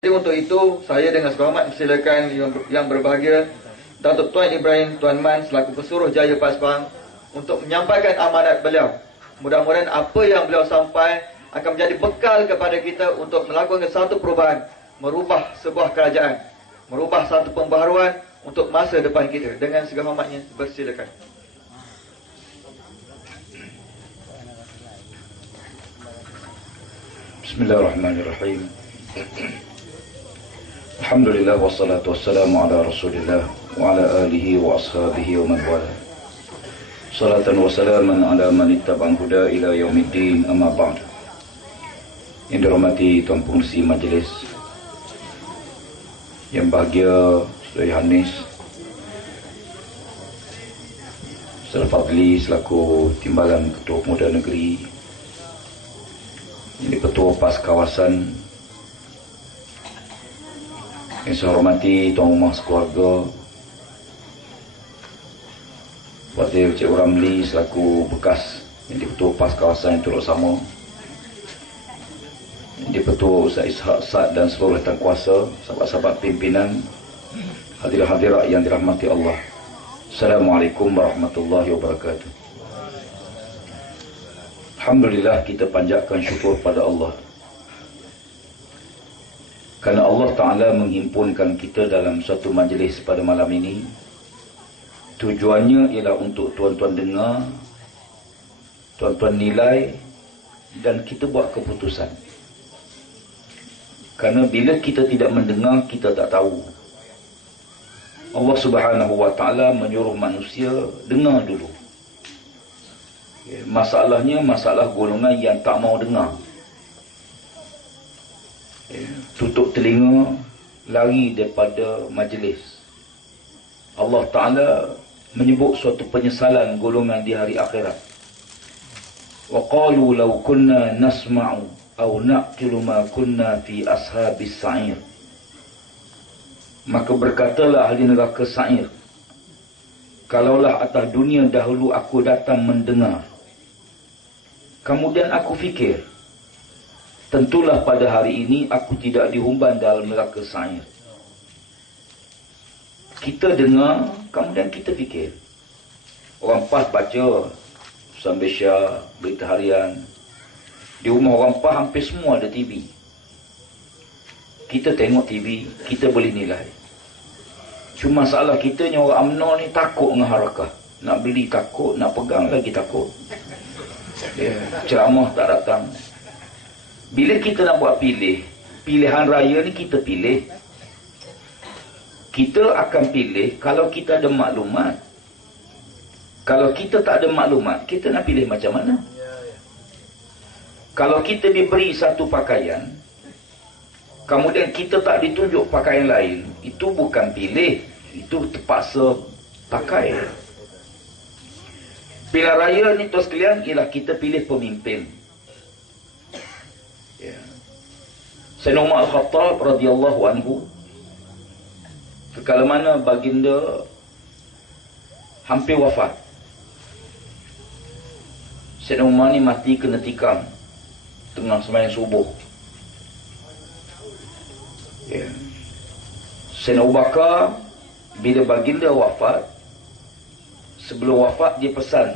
Jadi untuk itu, saya dengan selamat persilakan yang berbahagia Datuk Tuan Ibrahim Tuan Man selaku Pesuruh Jaya Pasipang untuk menyampaikan amanat beliau. Mudah-mudahan apa yang beliau sampai akan menjadi bekal kepada kita untuk melakukan satu perubahan, merubah sebuah kerajaan, merubah satu pembaharuan untuk masa depan kita. Dengan segala hormatnya, persilakan. Bismillahirrahmanirrahim. Alhamdulillah wassalatu wassalamu ala Rasulillah wa ala alihi wa ashabihi wa man wala. Salatan wa salaman ala man ittaba'al huda ila yaumiddin, amma ba'd. Yang dirahmati Tuan Pengerusi Majlis, yang bahagia Saudara Hanis Saudara Fadli selaku Timbalan Ketua Pemuda Negeri, ini Ketua PAS Kawasan, yang saya hormati Tuan Rumah Sekeluarga, Wakil Cik Ramli selaku bekas yang Ketua PAS Kawasan yang turut sama, yang Ketua Ustaz Ishak Sad dan seluruh rekan kuasa, sahabat-sahabat pimpinan, hadirat-hadirat yang dirahmati Allah. Assalamualaikum warahmatullahi wabarakatuh. Alhamdulillah, kita panjatkan syukur pada Allah kerana Allah Ta'ala menghimpunkan kita dalam satu majlis pada malam ini. Tujuannya ialah untuk tuan-tuan dengar, tuan-tuan nilai, dan kita buat keputusan. Kerana bila kita tidak mendengar, kita tak tahu. Allah Subhanahu Wa Ta'ala menyuruh manusia dengar dulu. Masalahnya masalah golongan yang tak mau dengar. Tutup telinga, lari daripada majlis. Allah Ta'ala menyebut suatu penyesalan golongan di hari akhirat. Wa qalu law kunna nasma'u aw na'qilu ma kunna fi ashabis sa'ir. Maka berkatalah ahli neraka sa'ir, kalaulah atas dunia dahulu aku datang mendengar, kemudian aku fikir, tentulah pada hari ini aku tidak dihumban dalam neraka sa'ir. Kita dengar, kemudian kita fikir. Orang PAS baca sampai Syah, berita harian. Di rumah orang PAS hampir semua ada TV. Kita tengok TV, kita boleh nilai. Cuma masalah kita ni orang UMNO ni takut dengan harakah. Nak beli takut, nak pegang lagi takut. Ceramah tak datang. Bila kita nak buat pilihan raya ni kita pilih. Kita akan pilih kalau kita ada maklumat. Kalau kita tak ada maklumat, kita nak pilih macam mana? Kalau kita diberi satu pakaian, kemudian kita tak ditunjuk pakaian lain, itu bukan pilih, itu terpaksa pakai. Pilihan raya ni tuan sekalian ialah kita pilih pemimpin. Sayyidina Umar Al-Khattab radhiyallahu anhu, sekala mana baginda hampir wafat. Sayyidina Umar ni mati kena tikam tengah sembahyang subuh. Sayyidina Abu Bakar bila baginda wafat, sebelum wafat dia pesan,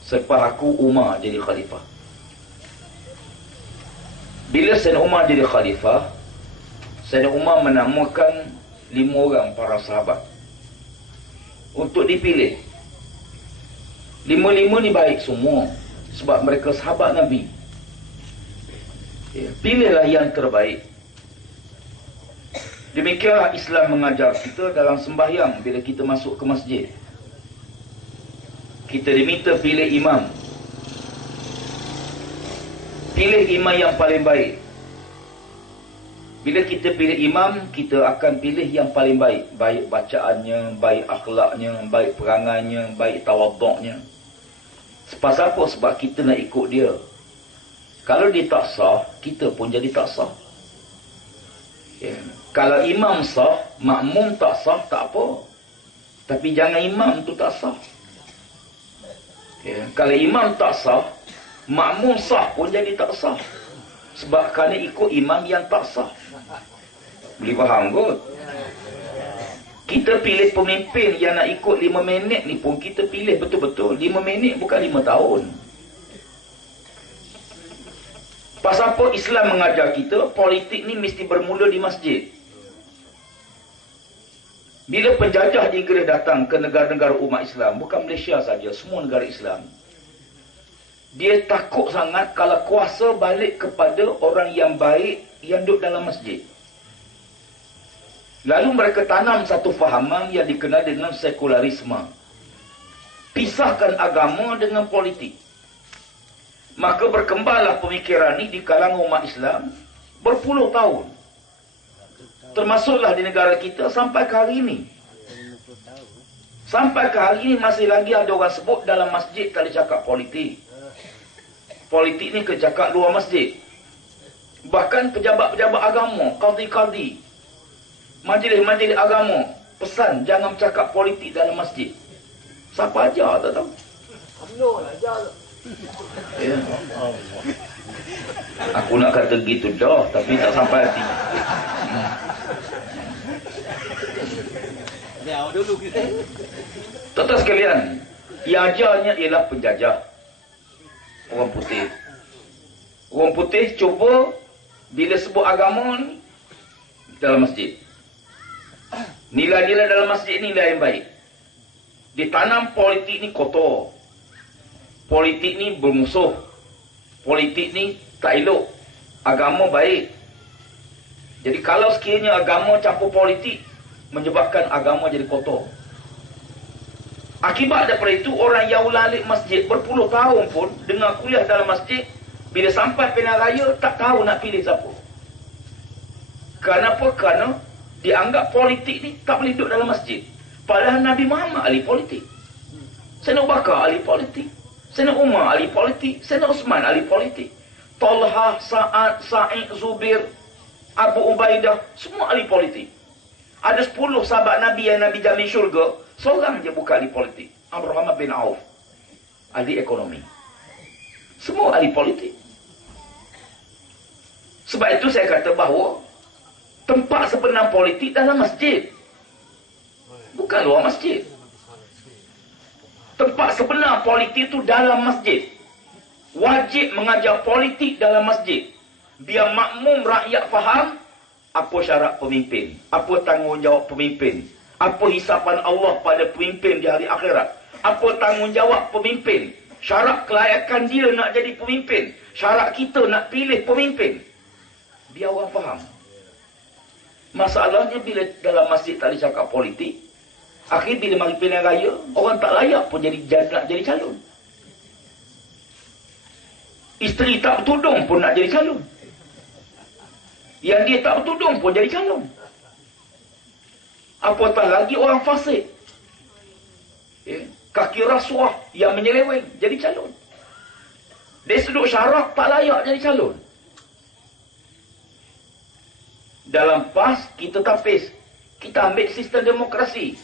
selepas aku Umar jadi khalifah. Bila Sayyidina Umar jadi khalifah, Sayyidina Umar menamakan 5 orang para sahabat untuk dipilih. 5 ni baik semua sebab mereka sahabat Nabi. Pilihlah yang terbaik. Demikianlah Islam mengajar kita dalam sembahyang. Bila kita masuk ke masjid, kita diminta pilih imam. Pilih imam yang paling baik. Bila kita pilih imam, kita akan pilih yang paling baik. Baik bacaannya, baik akhlaknya, baik perangannya, baik tawaduknya. Sebab apa? Sebab kita nak ikut dia. Kalau dia tak sah, kita pun jadi tak sah. Kalau imam sah, makmum tak sah, tak apa. Tapi jangan imam tu tak sah. Kalau imam tak sah, makmum sah pun jadi tak sah. Sebab kerana ikut imam yang tak sah. Boleh faham kot? Kita pilih pemimpin yang nak ikut 5 minit ni pun kita pilih betul-betul 5 minit, bukan 5 tahun. Pasal apa Islam mengajar kita politik ni mesti bermula di masjid. Bila penjajah di Inggeris datang ke negara-negara umat Islam, bukan Malaysia saja, semua negara Islam, dia takut sangat kalau kuasa balik kepada orang yang baik yang duduk dalam masjid. Lalu mereka tanam satu fahaman yang dikenal dengan sekularisme. Pisahkan agama dengan politik. Maka berkembanglah pemikiran ini di kalangan umat Islam berpuluh tahun. Termasuklah di negara kita sampai ke hari ini. Sampai ke hari ini masih lagi ada orang sebut dalam masjid kalau cakap politik. Politik ni ke cakap luar masjid. Bahkan pejabat-pejabat agama, qadi-qadi, majlis-majlis agama pesan jangan cakap politik dalam masjid. Siapa ajar tak tahu? Ya. Aku nak kata gitu dah, tapi tak sampai hati. Tuan-tuan sekalian, yang ajarnya ialah penjajah. Orang putih. Orang putih cuba bila sebut agama ni dalam masjid. Nilai-nilai dalam masjid ni nilai yang baik. Ditanam politik ni kotor. Politik ni bermusuh. Politik ni tak elok. Agama baik. Jadi kalau sekiranya agama campur politik, menyebabkan agama jadi kotor. Akibat daripada itu, orang yang ulang-alik masjid berpuluh tahun pun dengar kuliah dalam masjid, bila sampai pilihan raya tak tahu nak pilih siapa. Kenapa? Kerana dianggap politik ni tak boleh duduk dalam masjid. Padahal Nabi Muhammad ahli politik. Sayyidina Abu Bakar ahli politik. Sayyidina Umar ahli politik. Sayyidina Osman ahli politik. Talha, Sa'ad, Sa'id, Zubir, Abu Ubaidah, semua ahli politik. Ada 10 sahabat Nabi yang Nabi jamin syurga, seorang je bukan ahli politik. Abdurrahman bin Auf, ahli ekonomi. Semua ahli politik. Sebab itu saya kata bahawa tempat sebenar politik dalam masjid, bukan luar masjid. Tempat sebenar politik itu dalam masjid. Wajib mengajar politik dalam masjid. Biar makmum rakyat faham apa syarat pemimpin, apa tanggungjawab pemimpin, apa hisapan Allah pada pemimpin di hari akhirat, apa tanggungjawab pemimpin, syarat kelayakan dia nak jadi pemimpin, syarat kita nak pilih pemimpin. Biar orang faham. Masalahnya bila dalam masjid tak cakap politik, akhir bila mari pilihan raya, orang tak layak pun nak jadi calon. Isteri tak bertudung pun nak jadi calon. Yang dia tak bertudung pun jadi calon. Apatah lagi orang fasik, kaki rasuah yang menyeleweng jadi calon. Dari sudut syarak tak layak jadi calon. Dalam PAS kita tapis, kita ambil sistem demokrasi.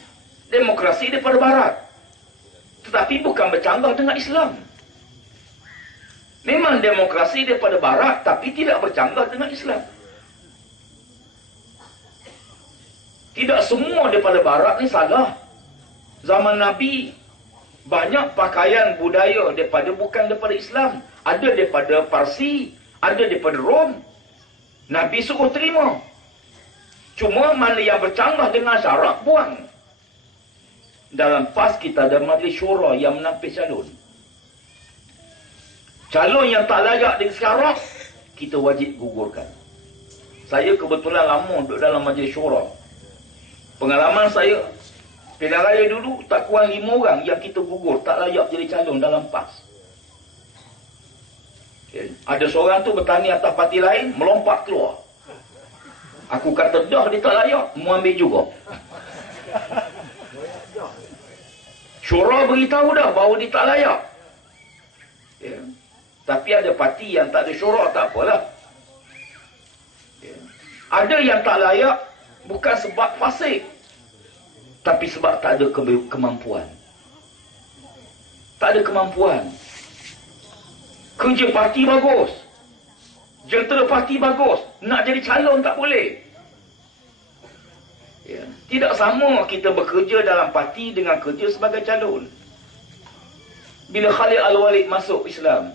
Demokrasi daripada barat, tetapi bukan bercanggah dengan Islam. Memang demokrasi daripada barat, tapi tidak bercanggah dengan Islam. Tidak semua daripada barat ni salah. Zaman Nabi banyak pakaian budaya bukan daripada Islam. Ada daripada Parsi, ada daripada Rom. Nabi suruh terima. Cuma mana yang bercanggah dengan syarak, buang. Dalam PAS kita ada majlis syura yang menampil calon. Calon yang tak layak dengan syarak, kita wajib gugurkan. Saya kebetulan lama duduk dalam majlis syura. Pengalaman saya, pilihan raya dulu tak kurang 5 orang yang kita gugur, tak layak jadi calon dalam PAS. Ada seorang tu bertanya atas parti lain, melompat keluar. Aku kata dah dia tak layak, mu ambil juga. Syura beritahu dah bahawa dia tak layak. Tapi ada parti yang tak ada syura, tak apalah. Ada yang tak layak bukan sebab fasik, tapi sebab tak ada kemampuan. Tak ada kemampuan. Kerja parti bagus, jentera parti bagus, nak jadi calon tak boleh. Tidak sama kita bekerja dalam parti dengan kerja sebagai calon. Bila Khalid Al-Walid masuk Islam,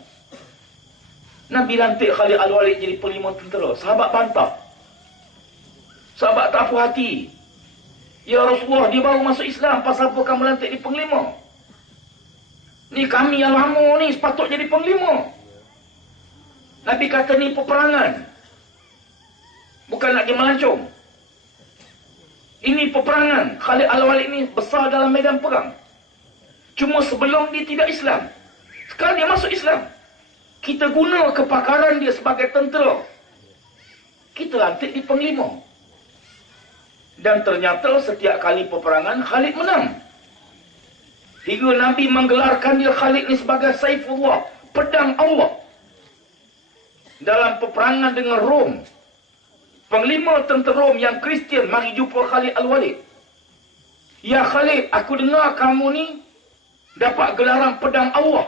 Nabi lantik Khalid Al-Walid jadi panglima tentera. Sahabat bantah. Sahabat tak puas hati. Ya Rasulullah, dia baru masuk Islam, pasal apa kamu lantik dia panglima? Ni kami yang lama ni sepatut jadi panglima. Nabi kata ni peperangan. Bukan nak dia melancong. Ini peperangan. Khalid Al-Walid ni besar dalam medan perang. Cuma sebelum dia tidak Islam. Sekarang dia masuk Islam. Kita guna kepakaran dia sebagai tentera. Kita lantik dia panglima. Dan ternyata setiap kali peperangan Khalid menang. Hingga Nabi menggelarkan dia Khalid ni sebagai Saifullah, pedang Allah. Dalam peperangan dengan Rom, panglima tentera Rom yang Kristian mari jumpa Khalid Al-Walid. Ya Khalid, aku dengar kamu ni dapat gelaran pedang Allah.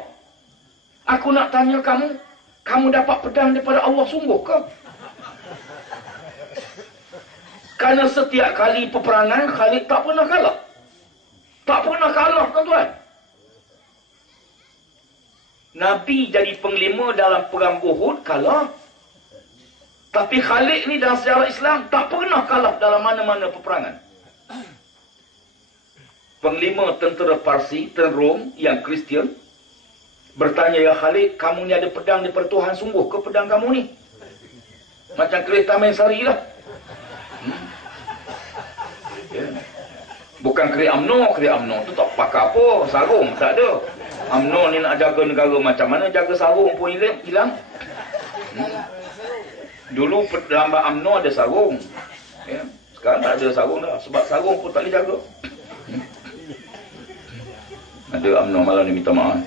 Aku nak tanya kamu, kamu dapat pedang daripada Allah sungguh ke? Kerana setiap kali peperangan Khalid tak pernah kalah. Tak pernah kalah, tuan-tuan. Nabi jadi panglima dalam perang Uhud, kalah. Tapi Khalid ni dalam sejarah Islam tak pernah kalah dalam mana-mana peperangan. Panglima tentera Parsi, tentera Rom yang Kristian, bertanya, ya Khalid, kamu ni ada pedang daripada Tuhan sungguh ke pedang kamu ni? Macam kereta main sari lah. Yeah. Bukan keri UMNO tu tak pakai apa, sarung tak ada. UMNO ni nak jaga negara macam mana, jaga sarung pun hilang. Dulu dalam UMNO ada sarung. Ya. Sekarang tak ada sarung dah, sebab sarung pun tak boleh jaga. Ada UMNO malam ni minta maaf.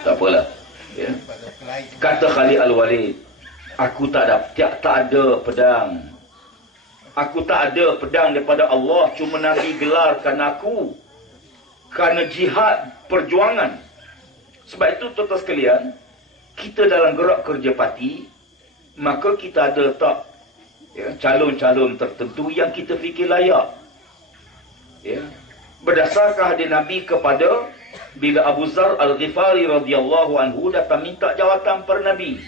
Tak apalah. Ya. Kata Khalid Al-Walid, aku tak ada pedang. Aku tak ada pedang daripada Allah, cuma Nabi gelarkan aku kerana jihad, perjuangan. Sebab itu tuan-tuan sekalian, kita dalam gerak kerja parti, maka kita ada tak calon-calon tertentu yang kita fikir layak. Ya. Berdasarkan hadis Nabi kepada bila Abu Zar Al-Ghifari radhiyallahu anhu datang minta jawatan per Nabi.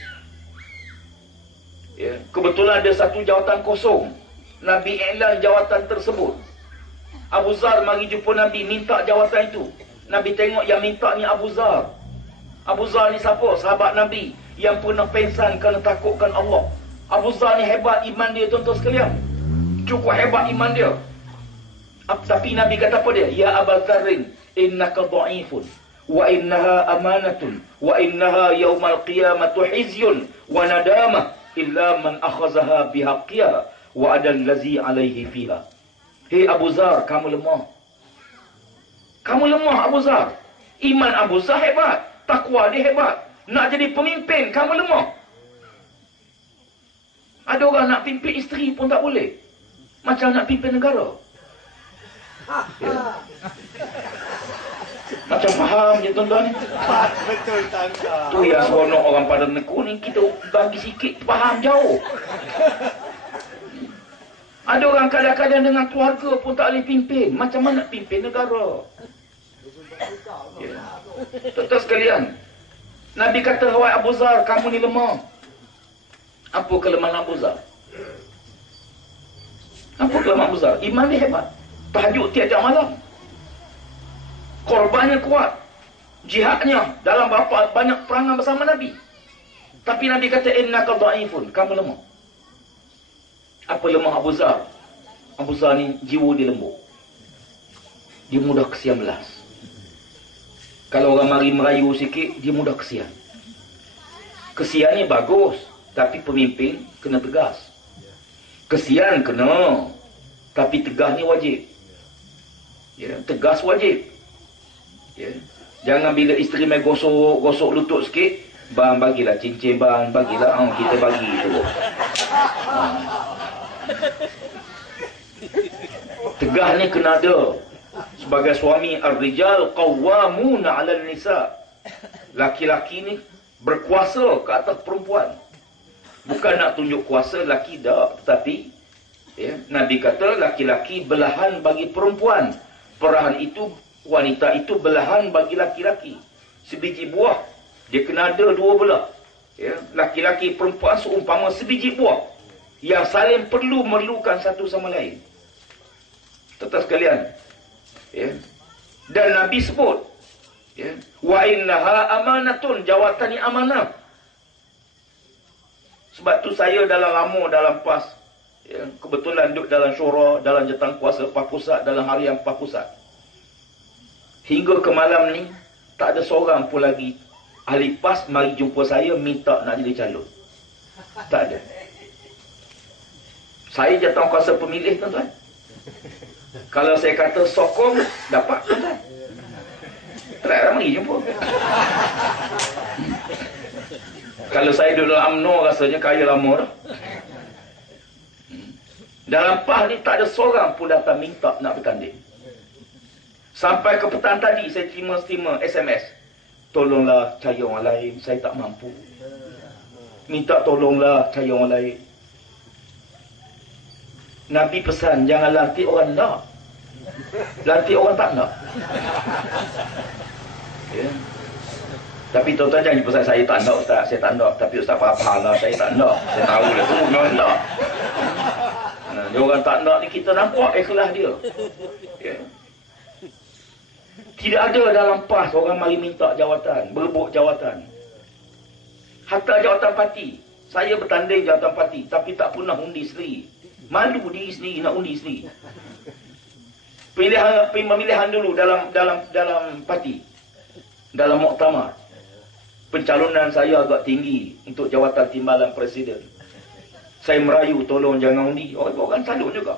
Ya. Kebetulan ada satu jawatan kosong. Nabi iklan jawatan tersebut. Abu Zar mari jumpa Nabi, minta jawatan itu. Nabi tengok yang minta ni Abu Zar. Abu Zar ni siapa? Sahabat Nabi yang pernah pengsan kerana takutkan Allah. Abu Zar ni hebat iman dia, tuan-tuan sekalian. Cukup hebat iman dia. Tapi Nabi kata apa dia? Ya Aba Zarrin, innaka dha'ifun, wa innaha amanatun, wa innaha yawmal qiyamatu hizyun, wa nadamah, illa man akhazaha bihaqqiha, wa adal lazi alaihi fiha. Hei Abu Zar, kamu lemah. Kamu lemah Abu Zar. Iman Abu Zar hebat, takwa dia hebat. Nak jadi pemimpin, kamu lemah. Ada orang nak pimpin isteri pun tak boleh. Macam nak pimpin negara. Ya. Macam faham je tuan-tuan. Betul tangkap. Tu yang seronok orang pada neku ni, kita bagi sikit faham jauh. Ada orang kadang-kadang dengan keluarga pun tak boleh pimpin. Macam mana nak pimpin negara? Ya. Tuan-tuan sekalian, Nabi kata, wahai Abu Zar, kamu ni lemah. Apa kelemahan Abu Zar? Apa kelemahan Abu Zar? Iman dia hebat. Tahajud tiap-tiap malam. Korbannya kuat. Jihadnya dalam banyak perangan bersama Nabi. Tapi Nabi kata, innaka dha'ifun, kamu lemah. Apa lemah Abu Zar? Abu Zar ni jiwa dia lembut. Dia mudah kesian belas. Kalau orang mari merayu sikit, dia mudah kesian. Kesian ni bagus, tapi pemimpin kena tegas. Kesian kena, tapi tegas ni wajib. Ya, tegas wajib. Ya. Jangan bila isteri main gosok lutut sikit, bang bagilah cincin bang, bagilah kita bagi tu. Tegas ni kena ada. Sebagai suami, ar-rijal qawwamuna 'alan nisa. Laki-laki ni berkuasa ke atas perempuan. Bukan nak tunjuk kuasa laki dah, tetapi Ya, Nabi kata laki-laki belahan bagi perempuan. Perahan itu, wanita itu belahan bagi laki-laki. Sebiji buah, dia kena ada dua belah. Ya, laki-laki perempuan seumpama sebiji buah yang saling memerlukan satu sama lain. Tuan-tuan sekalian, ya. Dan Nabi sebut, ya, wa innaha amanatun, jawatan ni amanah. Sebab tu saya lama dalam PAS, ya, kebetulan duduk dalam syura, dalam jawatankuasa PAS Pusat, dalam harian PAS Pusat. Hingga ke malam ni, tak ada seorang pun lagi ahli PAS mari jumpa saya minta nak jadi calon. Tak ada. Saya jawatankuasa pemilih, tuan-tuan. Kalau saya kata sokong, dapat, tuan-tuan. Tak ada mari jumpa. Kalau saya duduk dalam UMNO, rasanya kaya lama dah. Dalam PAS ni tak ada seorang pun datang minta nak bertanding. Sampai ke petang tadi, saya terima SMS. Tolonglah cari orang lain, saya tak mampu. Minta tolonglah cari orang lain. Nabi pesan, jangan lantik orang nak. Lantik orang tak nak. Ya. Tapi tuan-tuan jangan jumpa saya tak nak Ustaz, saya tak nak. Tapi Ustaz faham lah, saya tak nak. Saya tahu lah tu, memang nak. Dia orang tak nak ni kita nampak ikhlas dia. Ya. Tidak ada dalam PAS orang mari minta jawatan, berebut jawatan. Hatta jawatan parti. Saya bertanding jawatan parti, tapi tak pernah undi sendiri. Malu diri sendiri nak undi sendiri. Pemilihan dulu dalam parti. Dalam muktamar. Pencalonan saya agak tinggi untuk jawatan timbalan presiden. Saya merayu, tolong jangan undi. Orang salut juga.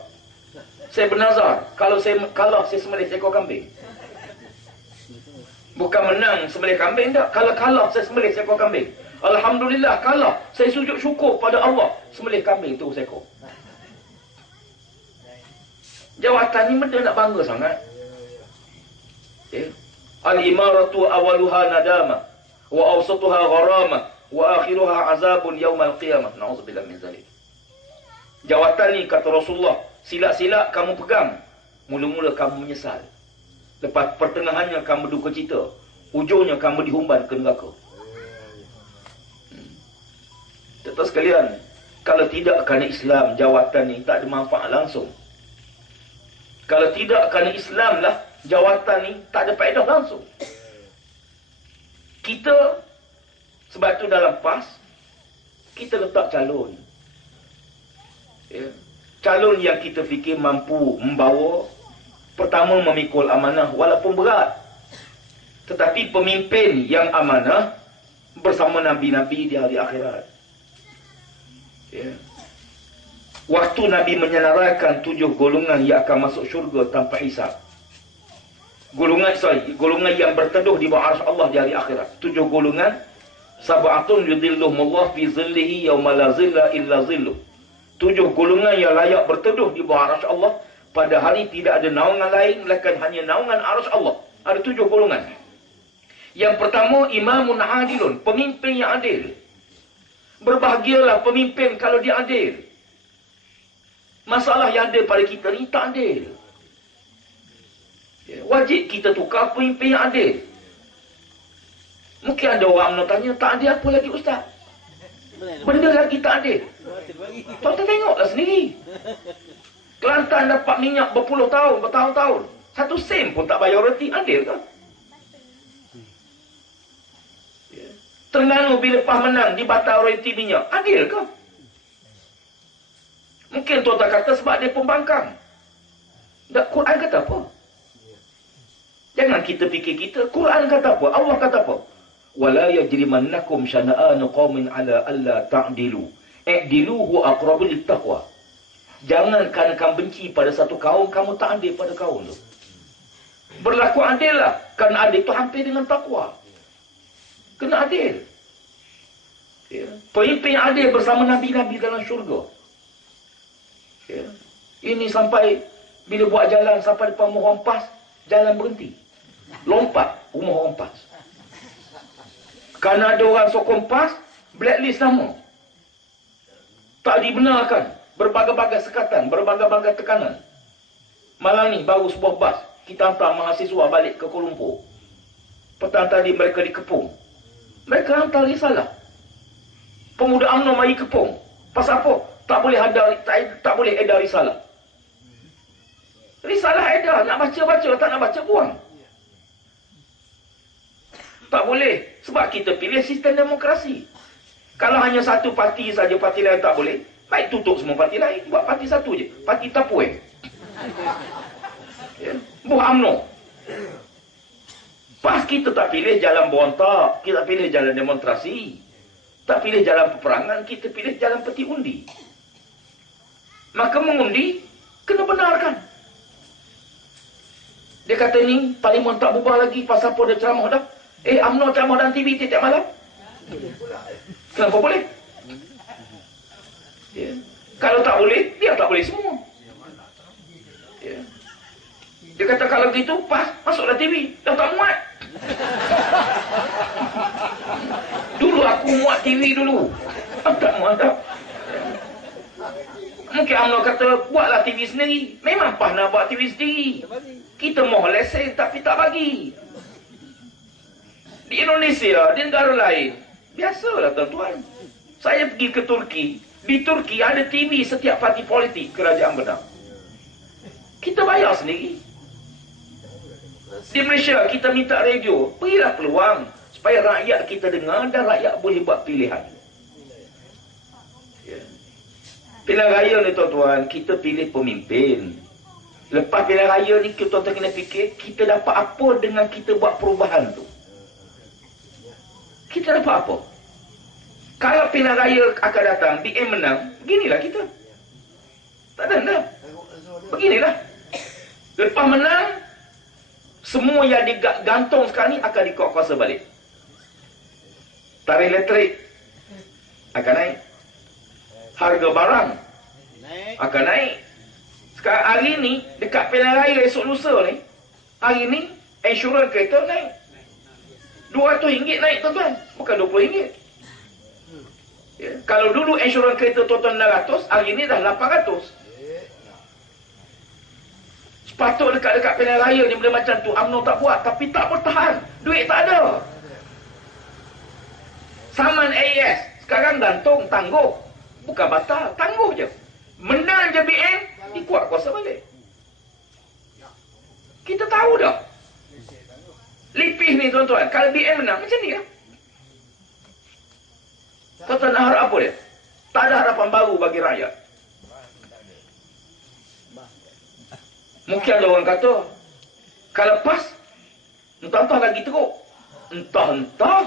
Saya bernazar, kalau saya kalah, saya sembelih seekor kambing. Bukan menang sembelih kambing tak. Kalau kalah, saya sembelih seekor kambing. Alhamdulillah, kalah. Saya sujud syukur pada Allah. Sembelih kambing tu seekor. Jawatan ni benda nak bangga sangat. Okay. Al-imaratu awaluha nadama wa awsatuha gharama wa akhiruha azabun yaumal qiyamah. Na'udzubillah min zalik. Jawatan ni kata Rasulullah, silap-silap kamu pegang, mula-mula kamu menyesal. Lepas pertengahannya kamu duka cita, ujungnya kamu dihumban ke neraka. Tuan-tuan sekalian, kalau tidak kerana Islam, jawatan ni tak ada manfaat langsung. Kalau tidak kerana Islam lah, jawatan ni tak ada faedah langsung. Kita, sebab tu dalam PAS, kita letak calon. Ya. Calon yang kita fikir mampu membawa, pertama memikul amanah walaupun berat. Tetapi pemimpin yang amanah bersama Nabi-Nabi di hari akhirat. Ya. Waktu Nabi menyenaraikan 7 golongan yang akan masuk syurga tanpa hisab. Golongan yang berteduh di bawah arsy Allah di hari akhirat. 7 golongan. Sab'atun yudhilluhumullah fi zillihi yawma la zilla illa zilluh. 7 golongan yang layak berteduh di bawah arsy Allah pada hari tidak ada naungan lain melainkan hanya naungan arsy Allah. Ada 7 golongan. Yang pertama, imamun adilun, pemimpin yang adil. Berbahagialah pemimpin kalau dia adil. Masalah yang ada pada kita ni tak adil. Ya, wajib kita tukar pemimpin yang adil. Mungkin ada orang nak tanya, tak adil apa lagi Ustaz? Benda lagi tak adil. Tuan-tuan tengoklah sendiri. Kelantan dapat minyak berpuluh tahun, bertahun-tahun. 1 sen pun tak bayar roti, adil ke? Ya. Terengganu bila PAS menang, dibatal royalti minyak, adil ke? Mungkin tuan-tuan kata sebab dia pembangkang. Tak, Quran kata apa? Jangan kita fikir kita. Quran kata apa? Allah kata apa? Wala yajrimannakum syana'anu qaumin ala alla ta'dilu. I'dilu huwa aqrabu littaqwa. Jangan kerana kamu benci pada satu kaum, kamu tak adil pada kaum tu. Berlaku adil lah. Kerana adil itu hampir dengan takwa. Kena adil. Ya. Pemimpin adil bersama Nabi-Nabi dalam syurga. Ya. Ini sampai bila buat jalan sampai depan rumah orang PAS, jalan berhenti. Lompat rumah orang PAS. Kerana ada orang sokong PAS, blacklist nama. Tak dibenarkan. berbagai-bagai sekatan, berbagai-bagai tekanan. Malam ni baru sebuah bas, kita hantar mahasiswa balik ke Kuala Lumpur. Petang tadi mereka dikepung. Mereka hantar risalah. Pemuda UMNO mari kepung. Pasal apa? Tak boleh edar risalah. Risalah edar, nak baca-baca, tak nak baca buang. Tak boleh. Sebab kita pilih sistem demokrasi. Kalau hanya satu parti saja, parti lain tak boleh, baik tutup semua parti lain. Buat parti satu je. Parti Tapueng. Ya. Buah UMNO. Pas kita tak pilih jalan berontak, kita pilih jalan demonstrasi, tak pilih jalan peperangan, kita pilih jalan peti undi. Maka mengundi, kena benarkan. Dia kata ni, parlimen tak bubar lagi, pasal apa dia ceramah dah? UMNO ceramah dalam TV tiap malam? Kenapa boleh? Ya. Kalau tak boleh, dia tak boleh semua. Ya. Dia kata kalau gitu, pas, masuklah TV. Dah tak muat. Dulu aku muat TV dulu. Tak muat tak. Mungkin UMNO kata, buatlah TV sendiri. Memang pas nak buat TV sendiri. Kita mahu lesen tapi tak bagi. Di Indonesia, di negara lain, biasalah tuan-tuan. Saya pergi ke Turki. Di Turki ada TV setiap parti politik kerajaan benar. Kita bayar sendiri. Di Malaysia, kita minta radio. Berilah peluang supaya rakyat kita dengar dan rakyat boleh buat pilihan. Ya. Pilihan raya ni tuan-tuan, kita pilih pemimpin. Lepas pilihan raya ni, tuan-tuan kena fikir, kita dapat apa dengan kita buat perubahan tu? Kita dapat apa? Kalau pilihan raya akan datang, BN menang, beginilah kita. Tak ada dah. Beginilah. Lepas menang, semua yang digantung sekarang ni akan dikuat-kuasa balik. Tarikh elektrik akan naik. Harga barang akan naik. Sekarang hari ni, dekat pilihan raya esok lusa ni, hari ni, insurans kereta naik. RM200 naik tuan-tuan. Bukan RM20. Ya. Kalau dulu insurans kereta tuan-tuan 600, hari ni dah 800. Sepatut dekat-dekat pilihan raya ni benda macam tu UMNO tak buat, tapi tak bertahan. Duit tak ada. Saman AES sekarang gantung, tangguh. Bukan batal, tangguh je. Menang je BN, dikuat kuasa balik. Kita tahu dah. Lipih ni tuan-tuan, kalau BN menang macam ni lah. Tuan-tuan nak harap apa dia? Tak ada harapan baru bagi rakyat. Mungkin ada orang kata, kalau pas, entah-entah lagi teruk. Entah-entah.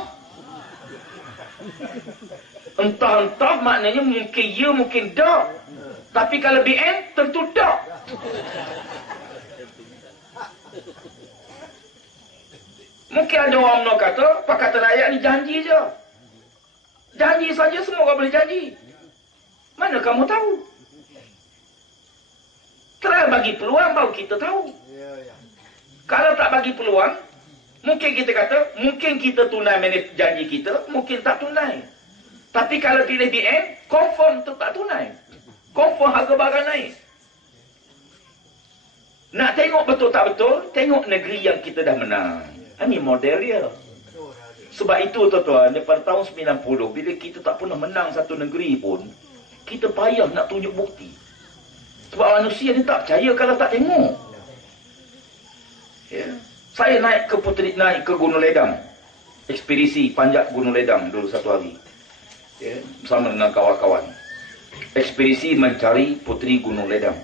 Entah-entah maknanya mungkin ya, mungkin tak. Tapi kalau BN, tentu tak. Mungkin ada orang UMNO kata, Pakatan Rakyat ni janji je. Janji saja semua orang boleh janji. Mana kamu tahu? Try bagi peluang baru kita tahu. Kalau tak bagi peluang, mungkin kita kata, mungkin kita tunai janji kita, mungkin tak tunai. Tapi kalau pilih BN, confirm tu tak tunai. Confirm harga barang naik. Nak tengok betul tak betul, tengok negeri yang kita dah menang. Ini model dia. Sebab itu tuan-tuan, daripada tahun 90, bila kita tak pernah menang satu negeri pun, kita payah nak tunjuk bukti. Sebab manusia ni tak percaya kalau tak tengok. Ya. Saya naik ke Gunung Ledang. Ekspedisi panjat Gunung Ledang dulu satu hari. Ya, bersama dengan kawan-kawan. Ekspedisi mencari Puteri Gunung Ledang.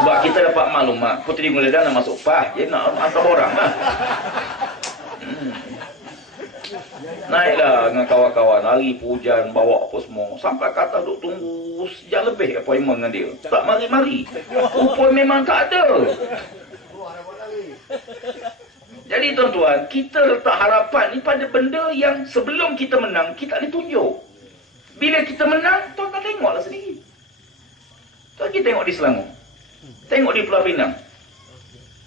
Sebab kita dapat maklumat Puteri Gunung Ledang nak masuk PAS, dia nak hantar orang lah. Naiklah dengan kawan-kawan, hari hujan, bawa apa semua. Sampai ke atas duk tunggu sejam lebih appointment dengan dia. Tak mari-mari. Rupanya memang tak ada. Jadi tuan-tuan, kita letak harapan ni pada benda yang sebelum kita menang, kita ada tunjuk. Bila kita menang, tuan-tuan tengoklah sendiri. Tuan kita tengok di Selangor. Tengok di Pulau Pinang.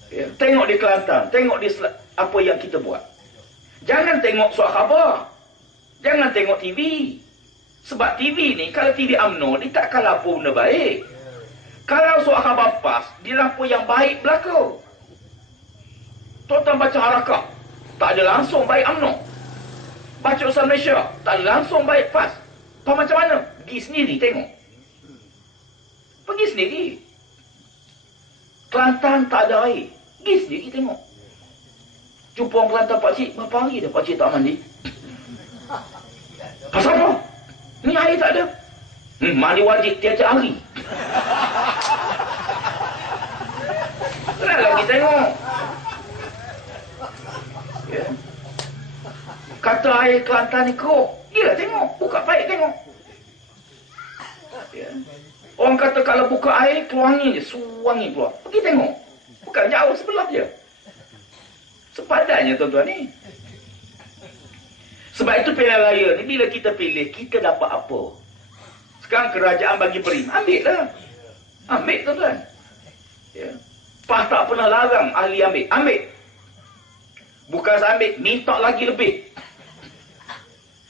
Ya, tengok di Kelantan. Tengok di apa yang kita buat. Jangan tengok surat khabar. Jangan tengok TV. Sebab TV ni, kalau TV UMNO, dia takkan lapor benda baik. Kalau soal khabar PAS, dia lapor yang baik belaka. Tuan-tuan baca Harakah, tak ada langsung baik UMNO. Baca Usaha Malaysia, tak ada langsung baik PAS. Tuan macam mana? Pergi sendiri tengok. Pergi sendiri. Kelantan tak ada air. Pergi sendiri tengok. Jumpa orang Kelantan, pakcik, berapa hari dah pakcik tak mandi? Pasal apa? Ni air tak ada. Mandi wajib tiap-tiap hari. Kenapa kita tengok? Ya. Kata air Kelantan ni keruk. Yelah tengok. Buka paip tengok. Ya. Orang kata kalau buka air, keluar angin je. Suwangi keluar. Pergi tengok. Bukan jauh sebelah je. Sepadannya tuan-tuan ni. Sebab itu pilihan raya ni, bila kita pilih, kita dapat apa? Sekarang kerajaan bagi prim. Ambil lah. Ambil tuan-tuan. Ya. PAS tak pernah larang ahli ambil. Ambil. Bukan saya ambil, minta lagi lebih.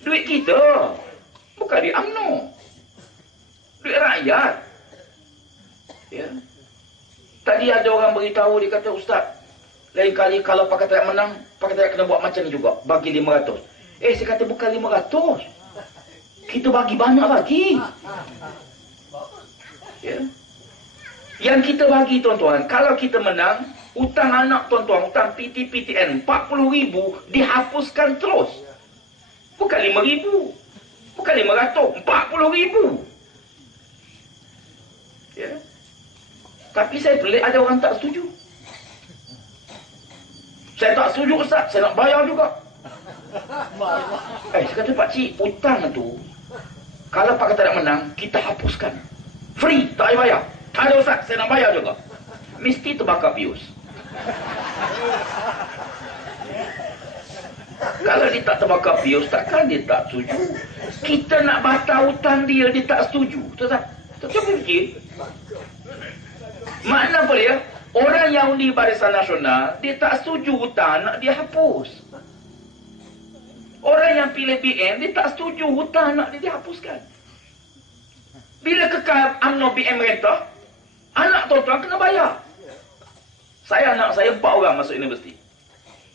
Duit kita. Bukan duit UMNO. Duit rakyat. Ya. Tadi ada orang beritahu, dia kata, Ustaz, lain kali kalau Pakatan Rakyat menang, Pakatan Rakyat kena buat macam ni juga. Bagi 500. Saya kata bukan 500. Kita bagi banyak lagi. Ya. Yang kita bagi tuan-tuan, kalau kita menang, hutang anak tuan-tuan, hutang PTPTN 40,000 dihapuskan terus. Bukan 5,000. Bukan 500, 40,000. Ya. Tapi saya pelik ada orang tak setuju. Saya tak setuju Ustaz, saya nak bayar juga. Saya kata pakcik, hutang tu kalau Pakatan Rakyat menang, kita hapuskan. Free, tak payah bayar. Tak ada Ustaz, saya nak bayar juga. Mesti terbakar pius. Kalau dia tak terbakar pius, takkan dia tak setuju. Kita nak batal hutang dia, dia tak setuju. Cuba fikir. Makna apa dia? Orang yang undi Barisan Nasional, dia tak setuju hutang, nak dia hapus. Orang yang pilih BN, dia tak setuju hutang, nak dia hapuskan. Bila kekal UMNO BN rentah, anak tuan-tuan kena bayar. Anak saya 4 orang masuk universiti.